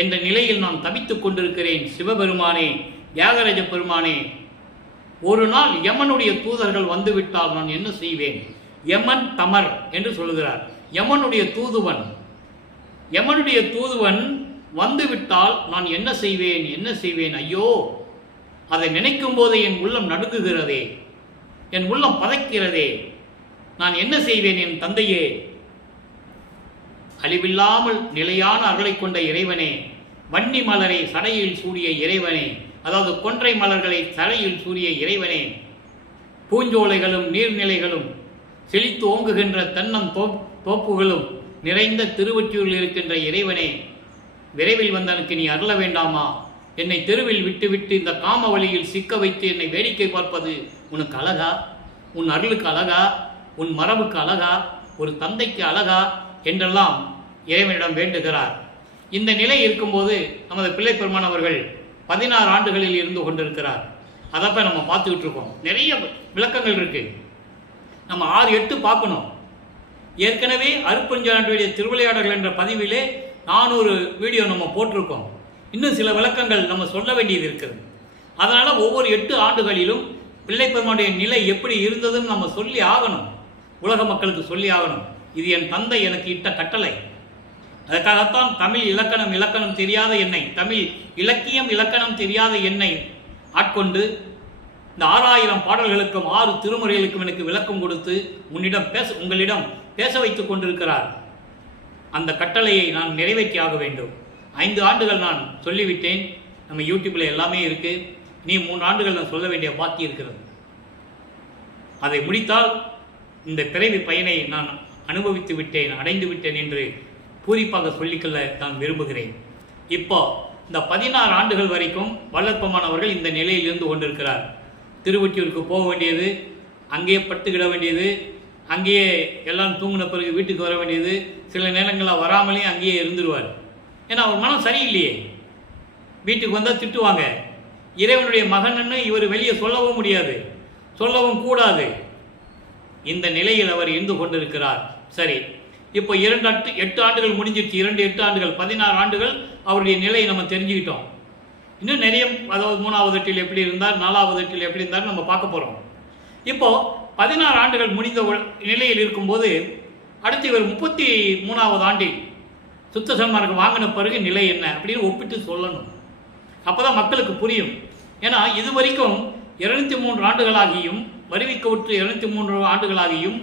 என்ற நிலையில் நான் தவித்துக் கொண்டிருக்கிறேன். சிவபெருமானே, தியாகராஜ பெருமானே, ஒரு நாள் யமனுடைய தூதர்கள் வந்துவிட்டால் நான் என்ன செய்வேன்? யமன் தமர் என்று சொல்லுகிறார். யமனுடைய தூதுவன் வந்துவிட்டால் நான் என்ன செய்வேன்? ஐயோ, அதை நினைக்கும் போது என் உள்ளம் நடுங்குகிறதே, என் உள்ளம் பதைக்கிறதே. நான் என்ன செய்வேன்? என் தந்தையே, அழிவில்லாமல் நிலையான அருளை கொண்ட இறைவனே, வன்னி மலரை சடையில் சூடிய இறைவனே, அதாவது கொன்றை மலர்களை சடையில் சூடிய இறைவனே, பூஞ்சோலைகளும் நீர்நிலைகளும் செழித்து ஓங்குகின்ற தென்னம் தோப்புகளும் நிறைந்த திருவொற்றியூரில் இருக்கின்ற இறைவனே, விரைவில் வந்தனுக்கு நீ அருள வேண்டாமா? என்னை தெருவில் விட்டுவிட்டு இந்த காம வழியில் சிக்க வைத்து என்னை வேடிக்கை பார்ப்பது உனக்கு அழகா? உன் அருளுக்கு அழகா? உன் மரபுக்கு அழகா? ஒரு தந்தைக்கு அழகா என்றெல்லாம் இறைவனிடம் வேண்டுகிறார். இந்த நிலை இருக்கும்போது நமது பிள்ளை பெருமான் அவர்கள் 16 ஆண்டுகளில் இருந்து கொண்டிருக்கிறார். அதப்போ நம்ம பார்த்துக்கிட்டு இருக்கோம். நிறைய விளக்கங்கள் இருக்கு. நம்ம 6-8 பார்க்கணும். ஏற்கனவே அருட்பெருஞ்சோதியுடைய திருவிளையாடல்கள் என்ற பதிவிலே 400 வீடியோ நம்ம போட்டிருக்கோம். இன்னும் சில விளக்கங்கள் நம்ம சொல்ல வேண்டியது இருக்கிறது. அதனால ஒவ்வொரு 8 ஆண்டுகளிலும் பிள்ளைப்பெருமானுடைய நிலை எப்படி இருந்ததுன்னு நம்ம சொல்லி ஆகணும், உலக மக்களுக்கு சொல்லி ஆகணும். இது என் தந்தை எனக்கு இட்ட கட்டளை. அதற்காகத்தான் தமிழ் இலக்கணம் தெரியாத என்னை, தமிழ் இலக்கியம் இலக்கணம் தெரியாத என்னை ஆட்கொண்டு இந்த 6000 பாடல்களுக்கும் 6 திருமுறைகளுக்கும் எனக்கு விளக்கம் கொடுத்து உங்களிடம் பேச வைத்துக் கொண்டிருக்கிறார். அந்த கட்டளையை நான் நிறைவேற்றி ஆக வேண்டும். 5 ஆண்டுகள் நான் சொல்லிவிட்டேன். நம்ம யூடியூப்பில் எல்லாமே இருக்கு. நீ 3 ஆண்டுகள் நான் சொல்ல வேண்டிய பாக்கி இருக்கிறது. அதை முடித்தால் இந்த பிறவி பயனை நான் அனுபவித்து விட்டேன், அடைந்து விட்டேன் என்று பூரிப்பாக சொல்லிக்கொள்ள நான் விரும்புகிறேன். இப்போ இந்த 16 ஆண்டுகள் வரைக்கும் வல்லற்பமானவர்கள் இந்த நிலையில் இருந்து கொண்டிருக்கிறார். திருவொற்றியூருக்கு போக வேண்டியது, அங்கேயே படுத்துக்கிட வேண்டியது, அங்கேயே எல்லாம் தூங்கின பிறகு வீட்டுக்கு வர வேண்டியது, சில நேரங்களில் வராமலேயும் அங்கேயே இருந்துருவார். ஏன்னா அவர் மனம் சரியில்லையே. வீட்டுக்கு வந்தால் திட்டுவாங்க. இறைவனுடைய மகன்னு இவர் வெளியே சொல்லவும் முடியாது, சொல்லவும் கூடாது. இந்த நிலையில் அவர் இருந்து கொண்டிருக்கிறார். சரி, இப்போ 8 ஆண்டுகள் முடிஞ்சிருச்சு. 8 ஆண்டுகள் 16 ஆண்டுகள் அவருடைய நிலையை நம்ம தெரிஞ்சுக்கிட்டோம். இன்னும் நிறைய, அதாவது 3வது எட்டில் எப்படி இருந்தார், 4வது எட்டில் எப்படி இருந்தார் நம்ம பார்க்க போகிறோம். இப்போ 16 ஆண்டுகள் முடிந்த நிலையில் இருக்கும்போது அடுத்து இவர் 33வது ஆண்டில் சுத்த சன்மார்க்கம் வாங்கின பிறகு நிலை என்ன அப்படின்னு ஒப்பிட்டு சொல்லணும். அப்போ தான் மக்களுக்கு புரியும். ஏன்னா இது வரைக்கும் 203 ஆண்டுகளாகியும், வருவிக்கவுற்று 203 ஆண்டுகளாகியும்,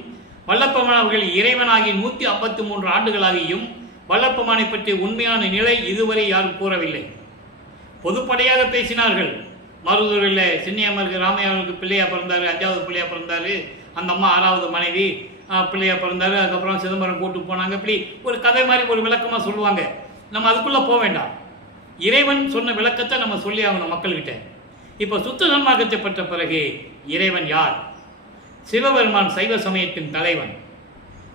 வல்லப்பெருமான் அவர்கள் இறைவனாகி 153 ஆண்டுகளாகியும் வல்லப்பெருமானை பற்றிய உண்மையான நிலை இதுவரை யாரும் கூறவில்லை. பொதுப்படையாக பேசினார்கள். மருதூரில் சின்னியம்மருக்கு ராமையாவுக்கு பிள்ளையா பிறந்தார், 5வது பிள்ளையா பிறந்தார், அந்த அம்மா 6வது மனைவி பிள்ளையா பிறந்தார், அதுக்கப்புறம் சிதம்பரம் கூட்டு போனாங்க. இப்படி ஒரு கதை மாதிரி ஒரு விளக்கமாக சொல்லுவாங்க. நம்ம அதுக்குள்ளே போக வேண்டாம். இறைவன் சொன்ன விளக்கத்தை நம்ம சொல்லி ஆகணும் மக்கள்கிட்ட. இப்போ சுத்த சன்மார்க்கத்தை பெற்ற பிறகு இறைவன் யார்? சிவபெருமான் சைவ சமயத்தின் தலைவன்.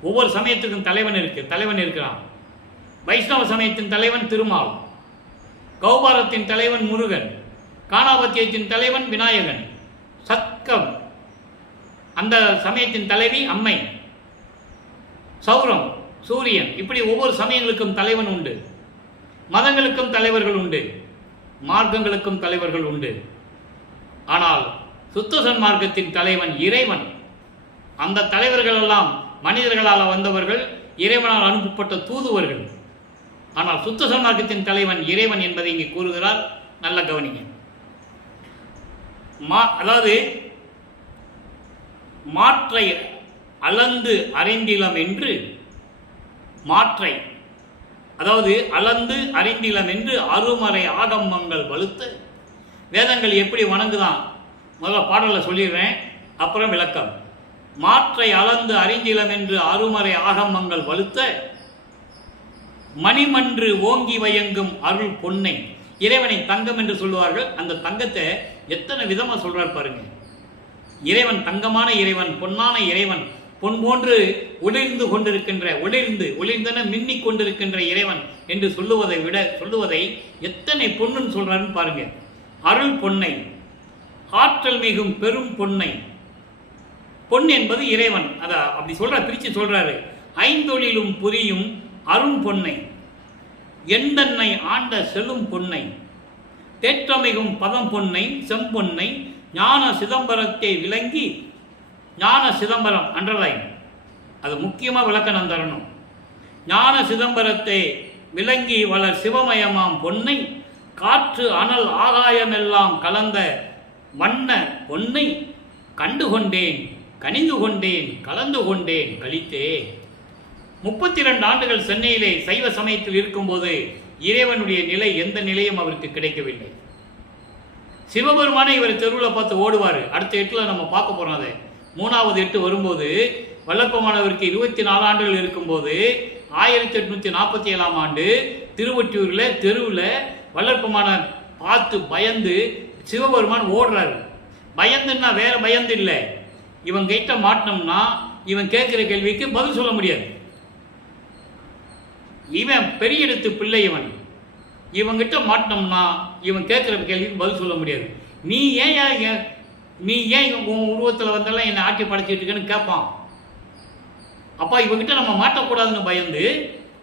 ஒவ்வொரு சமயத்துக்கும் தலைவன் இருக்கிறான். வைஷ்ணவ சமயத்தின் தலைவன் திருமால், கௌபாரத்தின் தலைவன் முருகன், காணாபத்தியத்தின் தலைவன் விநாயகன், சத்கம் அந்த சமயத்தின் தலைவி அம்மை, சௌரம் சூரியன். இப்படி ஒவ்வொரு சமயங்களுக்கும் தலைவன் உண்டு. மதங்களுக்கும் தலைவர்கள் உண்டு, மார்க்கங்களுக்கும் தலைவர்கள் உண்டு. ஆனால் சுத்த சன்மார்க்கத்தின் தலைவன் இறைவன். அந்த தலைவர்கள் எல்லாம் மனிதர்களால் வந்தவர்கள், இறைவனால் அனுப்பப்பட்ட தூதுவர்கள். ஆனால் சுத்த சன்மார்க்கத்தின் தலைவன் இறைவன் என்பதை இங்கே கூறுகிறார். நல்ல கவனிங்க. அதாவது மாற்றை அளந்து அறிந்திலம் என்று, மாற்றை அதாவது அளந்து அறிந்திலம் என்று அருமறை ஆகமங்கள் வலுத்த வேதங்கள் எப்படி வணங்குதான் முதல்ல பாடலில் சொல்லிடுறேன், அப்புறம் விளக்கம். மாற்றை அளந்து அறிந்திலம் என்று அருமறை ஆகமங்கள் வலுத்த மணிமன்று ஓங்கி வயங்கும் அருள் பொன்னை. இறைவனை தங்கம் என்று சொல்லுவார்கள். அந்த தங்கத்தை எத்தனை விதமாக சொல்றார் பாருங்க. இறைவன் தங்கமான இறைவன், பொன்னான இறைவன், பொன் போன்று ஒளிர்ந்து கொண்டிருக்கின்ற, ஒளிர்ந்தன மின்னிக் கொண்டிருக்கின்ற இறைவன் என்று சொல்லுவதை எத்தனை பொண்ணுன்னு சொல்றாருன்னு பாருங்க. அருள் பொன்னை, ஆற்றல் மிகும் பெரும் பொன்னை. பொன் என்பது இறைவன். அதை அப்படி பிரித்து சொல்றாரு. ஐந்தொழிலும் புரியும் அரும் பொன்னை, எந்தன்னை ஆண்ட செல்லும் பொன்னை, தேற்றமிகும் பதம் பொன்னை, செம்பொன்னை, ஞான சிதம்பரத்தை விளங்கி, ஞான சிதம்பரம் அண்டர்லைன், அது முக்கியமாக விளக்கணம் தரணும். ஞான சிதம்பரத்தை விளங்கி வளர் சிவமயமாம் பொன்னை, காற்று அனல் ஆகாயமெல்லாம் கலந்த வண்ண பொன்னை, கண்டுகொண்டேன் கனிந்து கொண்டேன் கலந்து கொண்டேன் கழித்தே. 32 ஆண்டுகள் சென்னையிலே சைவ சமயத்தில் இருக்கும்போது இறைவனுடைய நிலை எந்த நிலையும் அவருக்கு கிடைக்கவில்லை. சிவபெருமானை இவர் தெருவில் பார்த்து ஓடுவார். அடுத்த 8ல் நம்ம பார்க்க போகிறோம். அதை 3வது 8 வரும்போது வல்லப்பமானவருக்கு 24 ஆண்டுகள் இருக்கும்போது 1847ஆம் ஆண்டு திருவொற்றியூரில் தெருவில் வல்லப்பமான பார்த்து பயந்து சிவபெருமான் ஓடுறாரு. பயந்துன்னா வேற பயந்து இல்லை, இவன் கிட்ட மாட்டினோம்னா இவன் கேட்குற கேள்விக்கு பதில் சொல்ல முடியாது. இவன் பெரிய இடத்து பிள்ளை, இவன் இவங்கிட்ட மாட்டினோம்னா இவன் கேட்குற கேள்விக்கு பதில் சொல்ல முடியாது. நீ ஏன் உன் உருவத்தில் வந்தெல்லாம் என்னை ஆட்டி படைச்சிட்டு இருக்கேன்னு கேட்பான். அப்பா இவங்கிட்ட நம்ம மாட்டக்கூடாதுன்னு பயந்து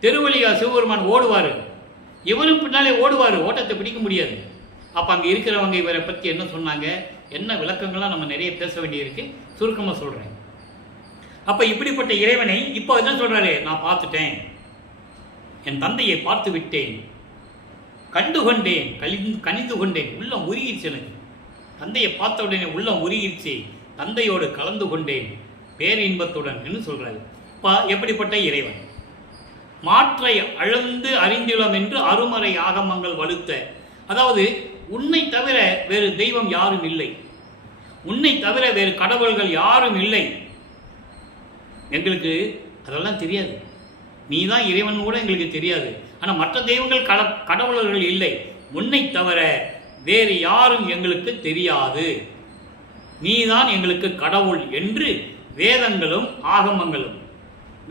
தெருவழியா சிவபெருமான் ஓடுவார். இவரும் பின்னாலே ஓடுவார், ஓட்டத்தை பிடிக்க முடியாது. அப்போ அங்கே இருக்கிறவங்க இவரை பற்றி என்ன சொன்னாங்க, என்ன விளக்கங்கள்லாம் நம்ம நிறைய பேச வேண்டியிருக்கு, சுருக்கமாக சொல்கிறேன். அப்போ இப்படிப்பட்ட இறைவனை இப்போ என்ன சொல்கிறாரு, நான் பார்த்துட்டேன், என் தந்தையை பார்த்து விட்டேன், கண்டு கொண்டேன், கனிந்து கொண்டேன், உள்ளம் உருகிடுச்சு. எனக்கு தந்தையை பார்த்த உடனே உள்ளம் உருகிடுச்சு, தந்தையோடு கலந்து கொண்டேன் பேரின்பத்துடன் என்று சொல்கிறாரு. இப்போ எப்படிப்பட்ட இறைவன், மாற்றை அழந்து அறிந்திலம் என்று அருமறை ஆகமங்கள் வலுத்த, அதாவது உன்னை தவிர வேறு தெய்வம் யாரும் இல்லை, உன்னை தவிர வேறு கடவுள்கள் யாரும் இல்லை. எங்களுக்கு அதெல்லாம் தெரியாது, நீ தான் இறைவன் கூட எங்களுக்கு தெரியாது. ஆனால் மற்ற தெய்வங்கள் கடவுளர்கள் இல்லை, உன்னை தவிர வேறு யாரும் எங்களுக்கு தெரியாது, நீதான் எங்களுக்கு கடவுள் என்று வேதங்களும் ஆகமங்களும்,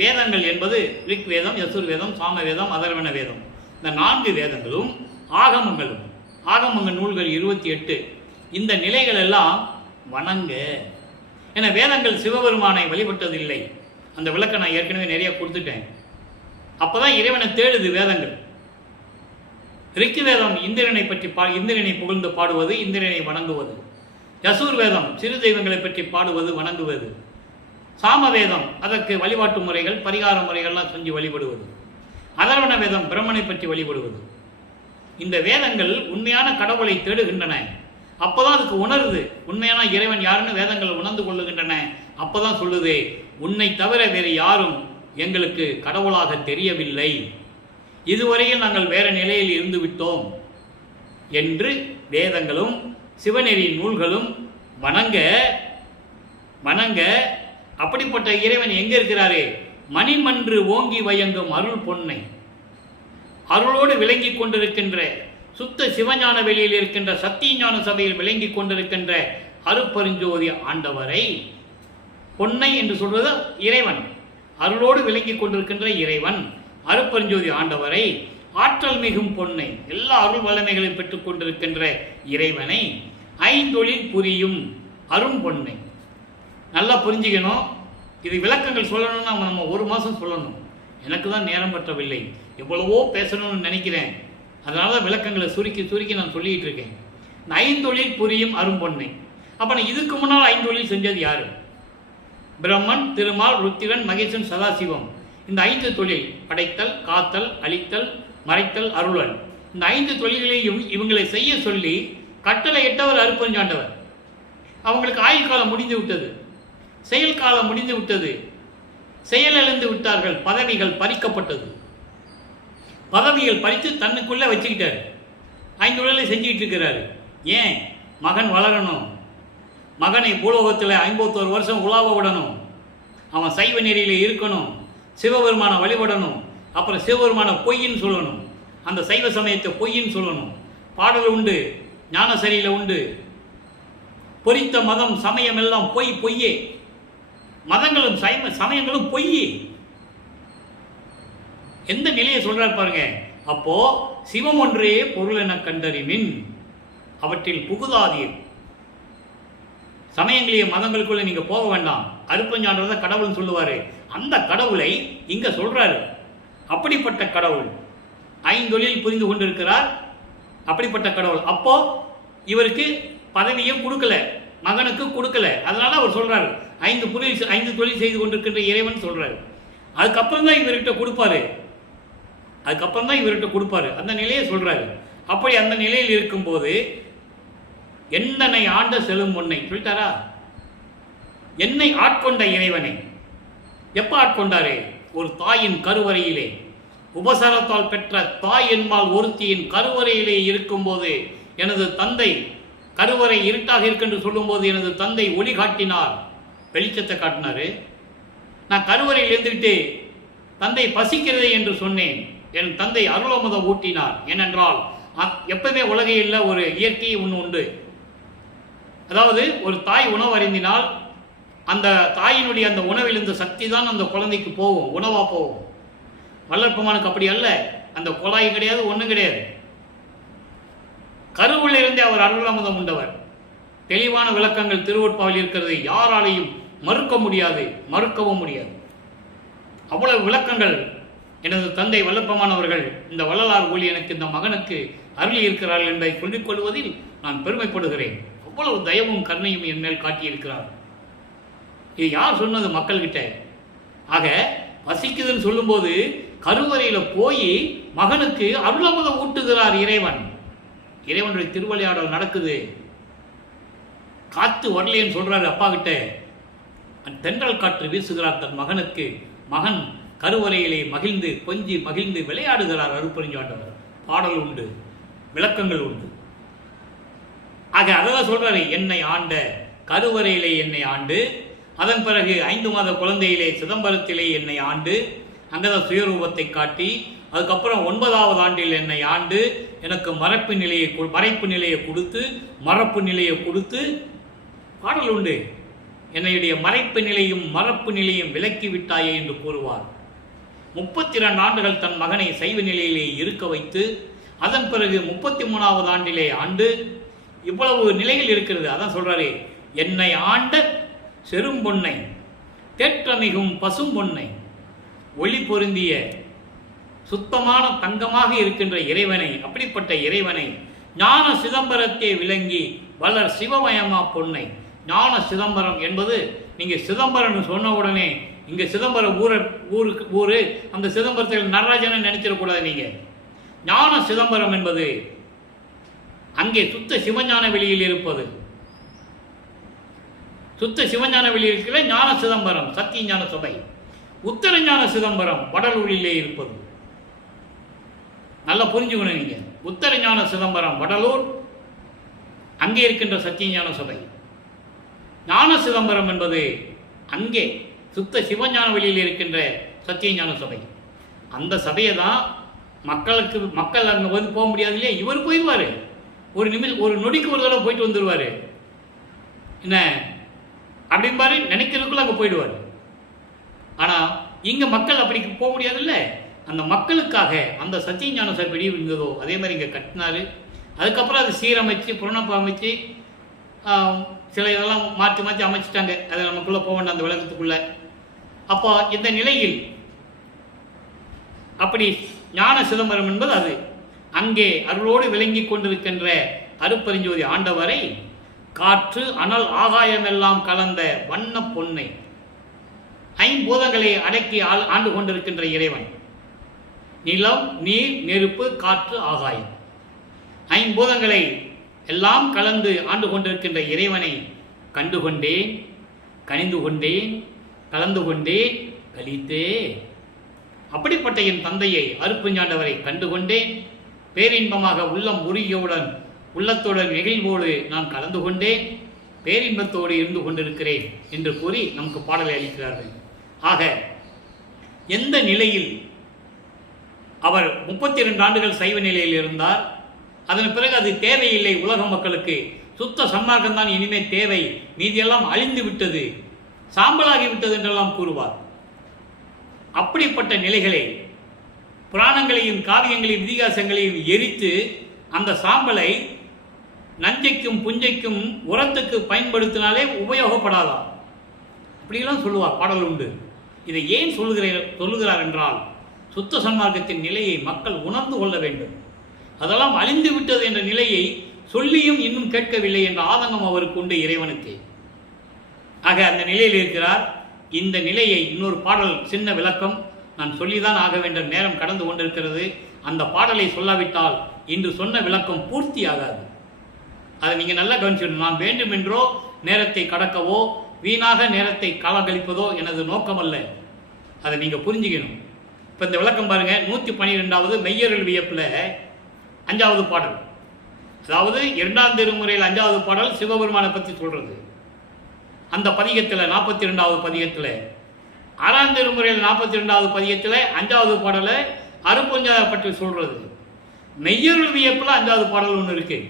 வேதங்கள் என்பது ரிக் வேதம், யசுர் வேதம், சாம வேதம், அதர்வண வேதம், இந்த 4 வேதங்களும் ஆகமங்களும், ஆகமங்கள் நூல்கள் 28, இந்த நிலைகள் எல்லாம் வணங்க. என வேதங்கள் சிவபெருமானை வழிபட்டதில்லை. அந்த விளக்கம் நான் ஏற்கனவே நிறைய கொடுத்துட்டேன். அப்போதான் இறைவனை தேடுது வேதங்கள். ரிக்கு வேதம் இந்திரனை பற்றி இந்திரனை புகழ்ந்து பாடுவது, இந்திரனை வணங்குவது. யசூர் வேதம் சிறு தெய்வங்களை பற்றி பாடுவது, வணங்குவது. சாம வேதம் அதற்கு வழிபாட்டு முறைகள், பரிகார முறைகள்லாம் செஞ்சு வழிபடுவது. அதர்வண வேதம் பிரம்மனை பற்றி வழிபடுவது. இந்த வேதங்கள் உண்மையான கடவுளை தேடுகின்றன. அப்போதான் அதுக்கு உணருது உண்மையான இறைவன் யாருன்னு வேதங்கள் உணர்ந்து கொள்ளுகின்றன. அப்போதான் சொல்லுது, உன்னை தவிர வேறு யாரும் எங்களுக்கு கடவுளாக தெரியவில்லை, இதுவரையில் நாங்கள் வேற நிலையில் இருந்து விட்டோம் என்று வேதங்களும் சிவநெறி நூல்களும் வணங்க வணங்க. அப்படிப்பட்ட இறைவன் எங்க இருக்கிறாரு, மணிமன்று ஓங்கி வயங்கும் அருள் பொன்னை, அருளோடு விளங்கி கொண்டிருக்கின்ற சுத்த சிவஞான வெளியில் இருக்கின்ற சத்தியஞான சபையில் விளங்கி கொண்டிருக்கின்ற அருட்பெருஞ்சோதி ஆண்டவரை, பொன்னை என்று சொல்வது இறைவன், அருளோடு விளங்கி கொண்டிருக்கின்ற இறைவன் அருட்பெருஞ்சோதி ஆண்டவரை, ஆற்றல் மிகும் பொன்னை, எல்லா அருள் வல்லமைகளையும் பெற்றுக் கொண்டிருக்கின்ற இறைவனை, ஐந்தொழில் புரியும் அரும் பொன்னை. நல்லா புரிஞ்சுக்கணும். இது விளக்கங்கள் சொல்லணும்னா நம்ம 1 மாதம் சொல்லணும். எனக்கு தான் நேரம் பற்றவில்லை, எவ்வளவோ பேசணும்னு நினைக்கிறேன். அதனால தான் விளக்கங்களை சுருக்கி நான் சொல்லிகிட்டு இருக்கேன். இந்த ஐந்தொழில் புரியும் அரும்பொன்னை. அப்போ நான் இதுக்கு முன்னால் 5 தொழில் செஞ்சது யாரு? பிரம்மன், திருமால், ருத்திரன், மகேசன், சதாசிவம். இந்த 5 தொழில், படைத்தல், காத்தல், அழித்தல், மறைத்தல், அருளல், இந்த 5 தொழில்களையும் இவங்களை செய்ய சொல்லி கட்டளை இட்டவர் அருட்பெருஞ்சாண்டவர். அவங்களுக்கு ஆயுள் காலம் முடிந்து விட்டது, செயல் காலம் முடிந்து விட்டது, செயலிழந்து விட்டார்கள், பதவிகள் பறிக்கப்பட்டது. பதவிகள் பறித்து தன்னுக்குள்ளே வச்சுக்கிட்டாரு, 5 தொழிலை செஞ்சுக்கிட்டு இருக்கிறாரு. ஏன்? மகன் வளரணும், மகனை பூலோகத்தில் 51 வருஷம் உலாவ விடணும், அவன் சைவ நெறியில் இருக்கணும், சிவபெருமான வழிபடணும், அப்புறம் சிவபெருமான பொய்ன்னு சொல்லணும், அந்த சைவ சமயத்தை பொய்ன்னு சொல்லணும். பாடல் உண்டு, ஞானசரியில் உண்டு, பொறித்த மதம் சமயம் எல்லாம் பொய்யே, மதங்களும் சமயங்களும் பொய். எந்த நிலையை சொல்றார் பாருங்க. அப்போ சிவம் ஒன்றே பொருள் என கண்டறிமின் அவற்றில் புகுதாதீர். சமயங்களையும் மதங்களுக்குள்ள நீங்க போக வேண்டாம், அருட்பெருஞ்சாண்டவர் கடவுள்னு சொல்லுவாரு. அந்த கடவுளை இங்க சொல்றாரு. அப்படிப்பட்ட கடவுள் 5 தொழில் புரிந்து கொண்டிருக்கிறார். அப்படிப்பட்ட கடவுள். அப்போ இவருக்கு பதவியும் கொடுக்கல, மகனுக்கு கொடுக்கல. அதனால அவர் சொல்றாரு 5 தொழில் செய்து கொண்டிருக்கின்ற இறைவன் சொல்றாரு. அதுக்கப்புறம் தான் இவர்கிட்ட கொடுப்பாரு, அந்த நிலையை சொல்றாரு. அப்படி அந்த நிலையில் இருக்கும்போது என்னை ஆண்ட செல்லும் பொன்னை சொல்லிட்டாரா, என்னை ஆட்கொண்ட இறைவனை. எப்ப ஆட்கொண்டாரு? ஒரு தாயின் கருவறையிலே, உபசாரத்தால் பெற்ற தாய் என்பால் ஒருத்தியின் கருவறையிலே இருக்கும்போது, எனது தந்தை கருவறை இருட்டாக இருக்கென்று சொல்லும்போது எனது தந்தை ஒளி காட்டினார், வெளிச்சத்தை காட்டினாரு. நான் கருவறையில் இருந்துக்கிட்டு தந்தை பசிக்கிறதே என்று சொன்னேன், என் தந்தை அருளமுதம் ஊட்டினார். ஏனென்றால் எப்பவுமே உலகையில் ஒரு இயற்கை ஒன்று உண்டு. அதாவது ஒரு தாய் உணவு அருந்தினால் அந்த தாயினுடைய அந்த உணவில் இந்த சக்தி தான் அந்த குழந்தைக்கு போகும், உணவாக போகும். வல்லற்பமானுக்கு அப்படி அல்ல, அந்த குழாயும் கிடையாது, ஒன்றும் கிடையாது. கருவிலிருந்தே அவர் அருளமுதம் உண்டவர். தெளிவான விளக்கங்கள் திருவொற்பாவில் இருக்கிறது. யாராலையும் மறுக்க முடியாது, மறுக்கவும் முடியாது. அவ்வளவு விளக்கங்கள் எனது தந்தை வல்லப்பமானவர்கள் இந்த வள்ளலார் ஒளி எனக்கு இந்த மகனுக்கு அருளி இருக்கிறார்கள் என்பதை சொல்லிக் கொள்வதில் நான் பெருமைப்படுகிறேன். அவ்வளவு தயவும் கருணையும் என் மேல் காட்டியிருக்கிறார். இது யார் சொன்னது? மக்கள்கிட்ட. ஆக பசிக்குதுன்னு சொல்லும்போது கருவறையில் போய் மகனுக்கு அருளமுதம் ஊட்டுகிறார் இறைவன். இறைவனுடைய திருவிளையாடல் நடக்குது. காத்து வரலைன்னு சொல்றாரு அப்பா கிட்ட. தென்றல் காற்று வீசுகிறார் தன் மகனுக்கு. மகன் கருவறையிலே மகிழ்ந்து கொஞ்சி மகிழ்ந்து விளையாடுகிறார் அருட்பெருஞ்சாண்டவர். பாடல் உண்டு, விளக்கங்கள் உண்டு. ஆக அதான் சொல்றாரு, என்னை ஆண்ட கருவறையிலே என்னை ஆண்டு, அதன் பிறகு 5 மாத குழந்தையிலே சிதம்பரத்திலே என்னை ஆண்டு, அங்கதான் சுயரூபத்தை காட்டி, அதுக்கப்புறம் 9வது ஆண்டில் என்னை ஆண்டு எனக்கு மறைப்பு நிலையை கொடுத்து மறப்பு நிலையை கொடுத்து பாடல் உண்டு. என்னுடைய மறைப்பு நிலையும் மறப்பு நிலையும் விலக்கி விட்டாயே என்று கூறுவார். 32 ஆண்டுகள் தன் மகனை சைவ நிலையிலே இருக்க வைத்து, அதன் பிறகு 33வது ஆண்டிலே ஆண்டு, இவ்வளவு நிலைகள் இருக்கிறது. அதான் சொல்றாரு, என்னை ஆண்ட செரும்பொன்னை தேற்றமிகும் பசும் பொன்னை, ஒளி பொருந்திய சுத்தமான தங்கமாக இருக்கின்ற இறைவனை, அப்படிப்பட்ட இறைவனை ஞான சிதம்பரத்தை விளங்கி வளர் சிவமயமா பொன்னை. ஞான சிதம்பரம் என்பது, நீங்கள் சிதம்பரம் சொன்ன உடனே இங்கே சிதம்பரம் ஊரு அந்த சிதம்பரத்தில் நடராஜனை நினைச்சிடக்கூடாது. நீங்கள் ஞான சிதம்பரம் என்பது அங்கே சுத்த சிவஞான வெளியில் இருப்பது. சுத்த சிவஞான வெளியில் இருக்கிற ஞான சிதம்பரம் சத்திய ஞான சபை. உத்தர ஞான சிதம்பரம் வடலூரிலே இருப்பது. நல்லா புரிஞ்சுக்கணும் நீங்க. உத்தர ஞான சிதம்பரம் வடலூர், அங்கே இருக்கின்ற சத்திய ஞான சபை. ஞான சிதம்பரம் என்பது அங்கே சுத்த சிவஞான வெளியில் இருக்கின்ற சத்திய ஞான சபை. அந்த சபையை தான் மக்கள் அங்கே வந்து போக முடியாது இல்லையா, இவர் போயிடுவார். ஒரு நொடிக்கு ஒரு தடவை போயிட்டு வந்துடுவார். என்ன அப்படின்பாரு, நினைக்கிறதுக்குள்ள அங்கே போயிடுவார். ஆனால் இங்கே மக்கள் அப்படி போக முடியாதுல்ல. அந்த மக்களுக்காக அந்த சத்திய ஞான சபை எப்படி இருந்ததோ அதே மாதிரி இங்கே கட்டினார். அதுக்கப்புறம் அது சீரமைச்சு புறணப்பு அமைச்சு சில இதெல்லாம் மாற்றி மாற்றி அமைச்சிட்டாங்க. அதை நமக்குள்ளே போக வேண்டாம், அந்த விளக்கத்துக்குள்ளே. அப்போ இந்த நிலையில் அப்படி ஞான சிதம்பரம் என்பது அது. அங்கே அருளோடு விளங்கி கொண்டிருக்கின்ற அருட்பெருஞ்சோதி ஆண்டவரை காற்று அனல் ஆகாயமெல்லாம் கலந்த வண்ண பொன்னை, 5 பூதங்களை அடக்கி ஆண்டு கொண்டிருக்கின்ற இறைவன். நிலம், நீர், நெருப்பு, காற்று, ஆகாயம், 5 பூதங்களை எல்லாம் கலந்து ஆண்டு கொண்டிருக்கின்ற இறைவனை கண்டு கொண்டேன், கனிந்து கொண்டேன், கலந்து கொண்டேன், கழித்தே. அப்படிப்பட்ட என் தந்தையை அருட்பெருஞ்சாண்டவரை கண்டு கொண்டேன். பேரின்பமாக உள்ளம் உருகியவுடன் உள்ளத்துடன் நெகிழ்வோடு நான் கலந்து கொண்டேன், பேரின்பத்தோடு இருந்து கொண்டிருக்கிறேன் என்று கூறி நமக்கு பாடலை அளிக்கிறார்கள். ஆக எந்த நிலையில் அவர் 32 ஆண்டுகள் சைவ நிலையில் இருந்தார், அதன் பிறகு அது தேவையில்லை, உலக மக்களுக்கு சுத்த சன்மார்க்கம் தான் இனிமேல் தேவை, மீதியெல்லாம் அழிந்து விட்டது, சாம்பலாகி விட்டது என்றெல்லாம் கூறுவார். அப்படிப்பட்ட நிலைகளை புராணங்களையும் காவியங்களையும் இதிகாசங்களையும் எரித்து அந்த சாம்பலை நஞ்சைக்கும் புஞ்சைக்கும் உரத்துக்கு பயன்படுத்தினாலே உபயோகப்படாதான் அப்படியெல்லாம் சொல்லுவார். பாடல் உண்டு. இதை ஏன் சொல்லுகிறார் என்றால், சுத்த சன்மார்க்கத்தின் நிலையை மக்கள் உணர்ந்து கொள்ள வேண்டும். அதெல்லாம் அழிந்து விட்டது என்ற நிலையை சொல்லியும் இன்னும் கேட்கவில்லை என்ற ஆதங்கம் அவருக்கு உண்டு இறைவனுக்கு. ஆக அந்த நிலையில் இருக்கிறார். இந்த நிலையை இன்னொரு பாடல் சின்ன விளக்கம் நான் சொல்லிதான் ஆக வேண்டும், நேரம் கடந்து கொண்டிருக்கிறது. அந்த பாடலை சொல்லாவிட்டால் இன்று சொன்ன விளக்கம் பூர்த்தி ஆகாது. அதை நீங்கள் நல்லா கவனிச்சிடணும். நான் வேண்டுமென்றோ நேரத்தை கடக்கவோ வீணாக நேரத்தை காலகழிப்பதோ எனது நோக்கமல்ல. அதை நீங்கள் புரிஞ்சுக்கணும். இப்போ இந்த விளக்கம் பாருங்கள். 112வது மெய்யருள் வியப்பில் 5வது பாடல், அதாவது 2ஆம் திருமுறையில் 5வது பாடல் சிவபெருமானை பற்றி சொல்கிறது. அந்த பதிகத்தில் 42வது பதிகத்தில், 6ஆம் திருமுறையில் 42வது பதிகத்தில் 5வது பாடலை அருட்பெருஞ்சாண்டவரை பற்றி சொல்கிறது. மெய்யருள் வியப்பில் 5வது பாடல் ஒன்று இருக்கு.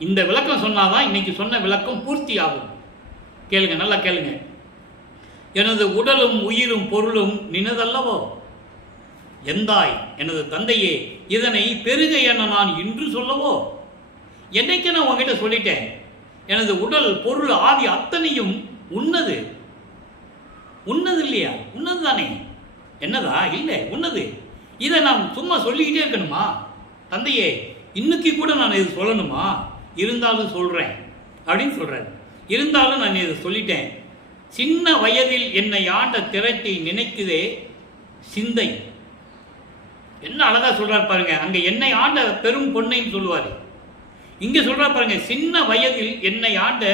இந்த விளக்கம் சொன்னாதான் இன்னைக்கு சொன்ன விளக்கம் பூர்த்தி ஆகும். கேளுங்க, நல்லா கேளுங்க. எனது உடலும் உயிரும் பொருளும் நினதல்லவோ, எந்தாய் எனது தந்தையே இதனை பெருக என நான் இன்று சொல்லவோ, என்னைக்கு நான் உங்ககிட்ட சொல்லிட்டேன், எனது உடல் பொருள் ஆதி அத்தனையும் உன்னது. உன்னது இல்லையா? உன்னது தானே. என்னதா? இல்லை, உன்னது. இதை நான் சும்மா சொல்லிக்கிட்டே இருக்கணுமா? தந்தையே, இன்னைக்கு கூட நான் இது சொல்லணுமா? இருந்தாலும் சொல்கிறேன் அப்படின்னு சொல்கிறார். இருந்தாலும் நான் இதை சொல்லிட்டேன். சின்ன வயதில் என்னை ஆண்ட திரட்டி நினைக்குதே சிந்தை. என்ன அழகா சொல்றார் பாருங்க. அங்க என்னை ஆண்ட பெரும் பொன்னைன்னு சொல்லுவாரு, இங்க சொல்றார் பாருங்க, சின்ன வயதில் என்னை ஆண்ட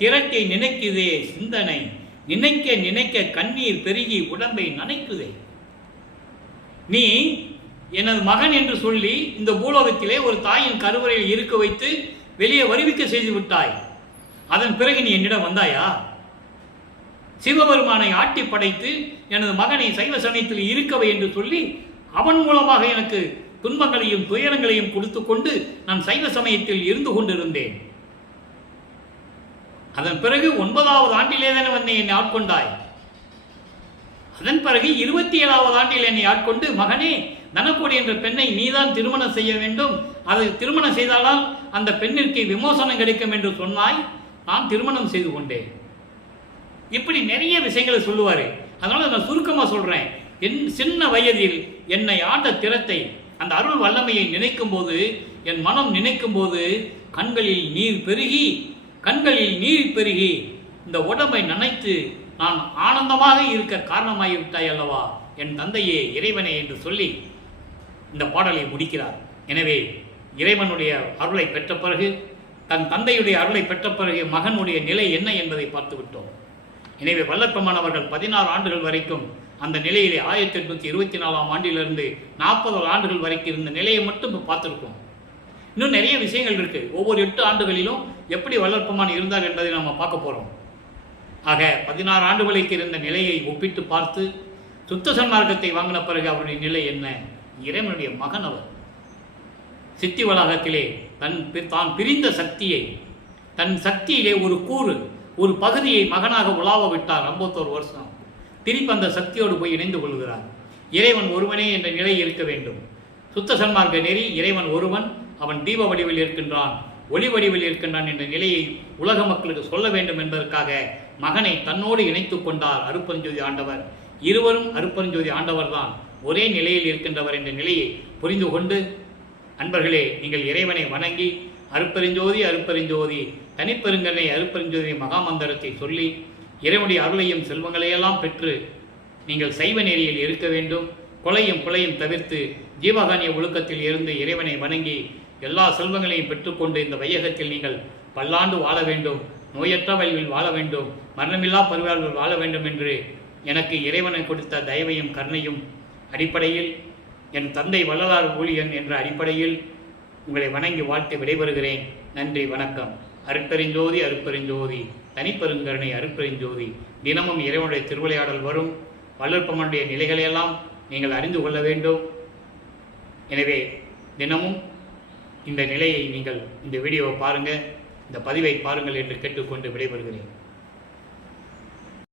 திரட்டை நினைக்குதே சிந்தனை, நினைக்க நினைக்க கண்ணீர் பெருகி உடம்பை நனைக்குதே. நீ எனது மகன் என்று சொல்லி இந்த பூலோகத்திலே ஒரு தாயின் கருவறையில் இருக்க வைத்து வெளியே வருவிக்க செய்து விட்டாய். அதன் பிறகு நீ என்னிடம் வந்தாயா? சிவபெருமானை ஆட்டி படைத்து எனது மகனை சைவ சமயத்தில் இருக்கவை என்று சொல்லி அவன் மூலமாக எனக்கு துன்பங்களையும் துயரங்களையும் கொடுத்து கொண்டு நான் சைவ சமயத்தில் இருந்து கொண்டிருந்தேன். அதன் பிறகு 9வது ஆண்டிலே தானே வந்து என்னை ஆட்கொண்டாய். அதன் பிறகு 27வது ஆண்டில் என்னை ஆட்கொண்டு, மகனே, தனக்கோடி என்ற பெண்ணை நீதான் திருமணம் செய்ய வேண்டும், அதை திருமணம் செய்தால் அந்த பெண்ணிற்கு விமோசனம் கிடைக்கும் என்று சொன்னாய். நான் திருமணம் செய்து கொண்டேன். இப்படி நிறைய விஷயங்களை சொல்லுவாரு. அதனால நான் சுருக்கமா சொல்றேன். என் சின்ன வயதில் என்னை ஆண்ட திறத்தை, அந்த அருள் வல்லமையை நினைக்கும் போது, என் மனம் நினைக்கும் போது கண்களில் நீர் பெருகி இந்த உடம்பை நினைத்து நான் ஆனந்தமாக இருக்க காரணமாகிவிட்டாய் அல்லவா என் தந்தையே, இறைவனே என்று சொல்லி இந்த பாடலை முடிக்கிறார். எனவே இறைவனுடைய அருளை பெற்ற பிறகு, தன் தந்தையுடைய அருளை பெற்ற பிறகு மகனுடைய நிலை என்ன என்பதை பார்த்து விட்டோம். எனவே வல்லற்பெருமான் அவர்கள் 16 ஆண்டுகள் வரைக்கும் அந்த நிலையிலே 1824ஆம் ஆண்டிலிருந்து 40 ஆண்டுகள் வரைக்கும் இருந்த நிலையை மட்டும் இப்போ பார்த்துருக்கோம். இன்னும் நிறைய விஷயங்கள் இருக்கு. ஒவ்வொரு 8 ஆண்டுகளிலும் எப்படி வல்லற்பெருமான் இருந்தார் என்பதை நம்ம பார்க்க போறோம். ஆக 16 ஆண்டுகளுக்கு இருந்த நிலையை ஒப்பிட்டு பார்த்து சுத்த சன்மார்க்கத்தை வாங்கின பிறகு அவருடைய நிலை என்ன? இறைவனுடைய மகன் அவர். சித்தி வளாகத்திலே தான் பிரிந்த சக்தியை, தன் சக்தியிலே ஒரு கூறு, ஒரு பகுதியை மகனாக உலாவ விட்டார் 51 வருஷம். திருப்பி அந்த சக்தியோடு போய் இணைந்து கொள்கிறார். இறைவன் ஒருவனே என்ற நிலை இருக்க வேண்டும். சுத்த சன்மார்க்க நெறி, இறைவன் ஒருவன், அவன் தீப வடிவில் இருக்கின்றான், ஒளி வடிவில் இருக்கின்றான் என்ற நிலையை உலக மக்களுக்கு சொல்ல வேண்டும் என்பதற்காக மகனை தன்னோடு இணைத்துக் கொண்டார் அருட்பெருஞ்சோதி ஆண்டவர். இருவரும் அருட்பெருஞ்சோதி ஆண்டவர் தான், ஒரே நிலையில் இருக்கின்றவர் என்ற நிலையை புரிந்து கொண்டு, அன்பர்களே, நீங்கள் இறைவனை வணங்கி அருட்பெருஞ்சோதி அருட்பெருஞ்சோதி தனிப்பெருங்கனை அருட்பெருஞ்சோதி மகாமந்திரத்தை சொல்லி இறைவனுடைய அருளையும் செல்வங்களையெல்லாம் பெற்று நீங்கள் சைவ நெறியில் இருக்க வேண்டும். கொலையும் தவிர்த்து ஜீவகானிய ஒழுக்கத்தில் இருந்து இறைவனை வணங்கி எல்லா செல்வங்களையும் பெற்றுக்கொண்டு இந்த வையகத்தில் நீங்கள் பல்லாண்டு வாழ வேண்டும், நோயற்ற வழியில் வாழ வேண்டும், மரணமில்லா பரிவாழ்வில் வாழ வேண்டும் என்று எனக்கு இறைவனை கொடுத்த தயவையும் கருணையும் அடிப்படையில், என் தந்தை வள்ளலார் ஊழியன் என்ற அடிப்படையில் உங்களை வணங்கி வாழ்த்து விடைபெறுகிறேன். நன்றி, வணக்கம். அருட்பெருஞ்சோதி அருட்பெருஞ்சோதி தனிப்பெருங்கருணை அருட்பெருஞ்சோதி. தினமும் இறைவனுடைய திருவிளையாடல் வரும். வல்லற்பெருமானுடைய நிலைகளையெல்லாம் நீங்கள் அறிந்து கொள்ள வேண்டும். எனவே தினமும் இந்த நிலையை நீங்கள் இந்த வீடியோவை பாருங்கள், இந்த பதிவை பாருங்கள் என்று கேட்டுக்கொண்டு விடைபெறுகிறேன்.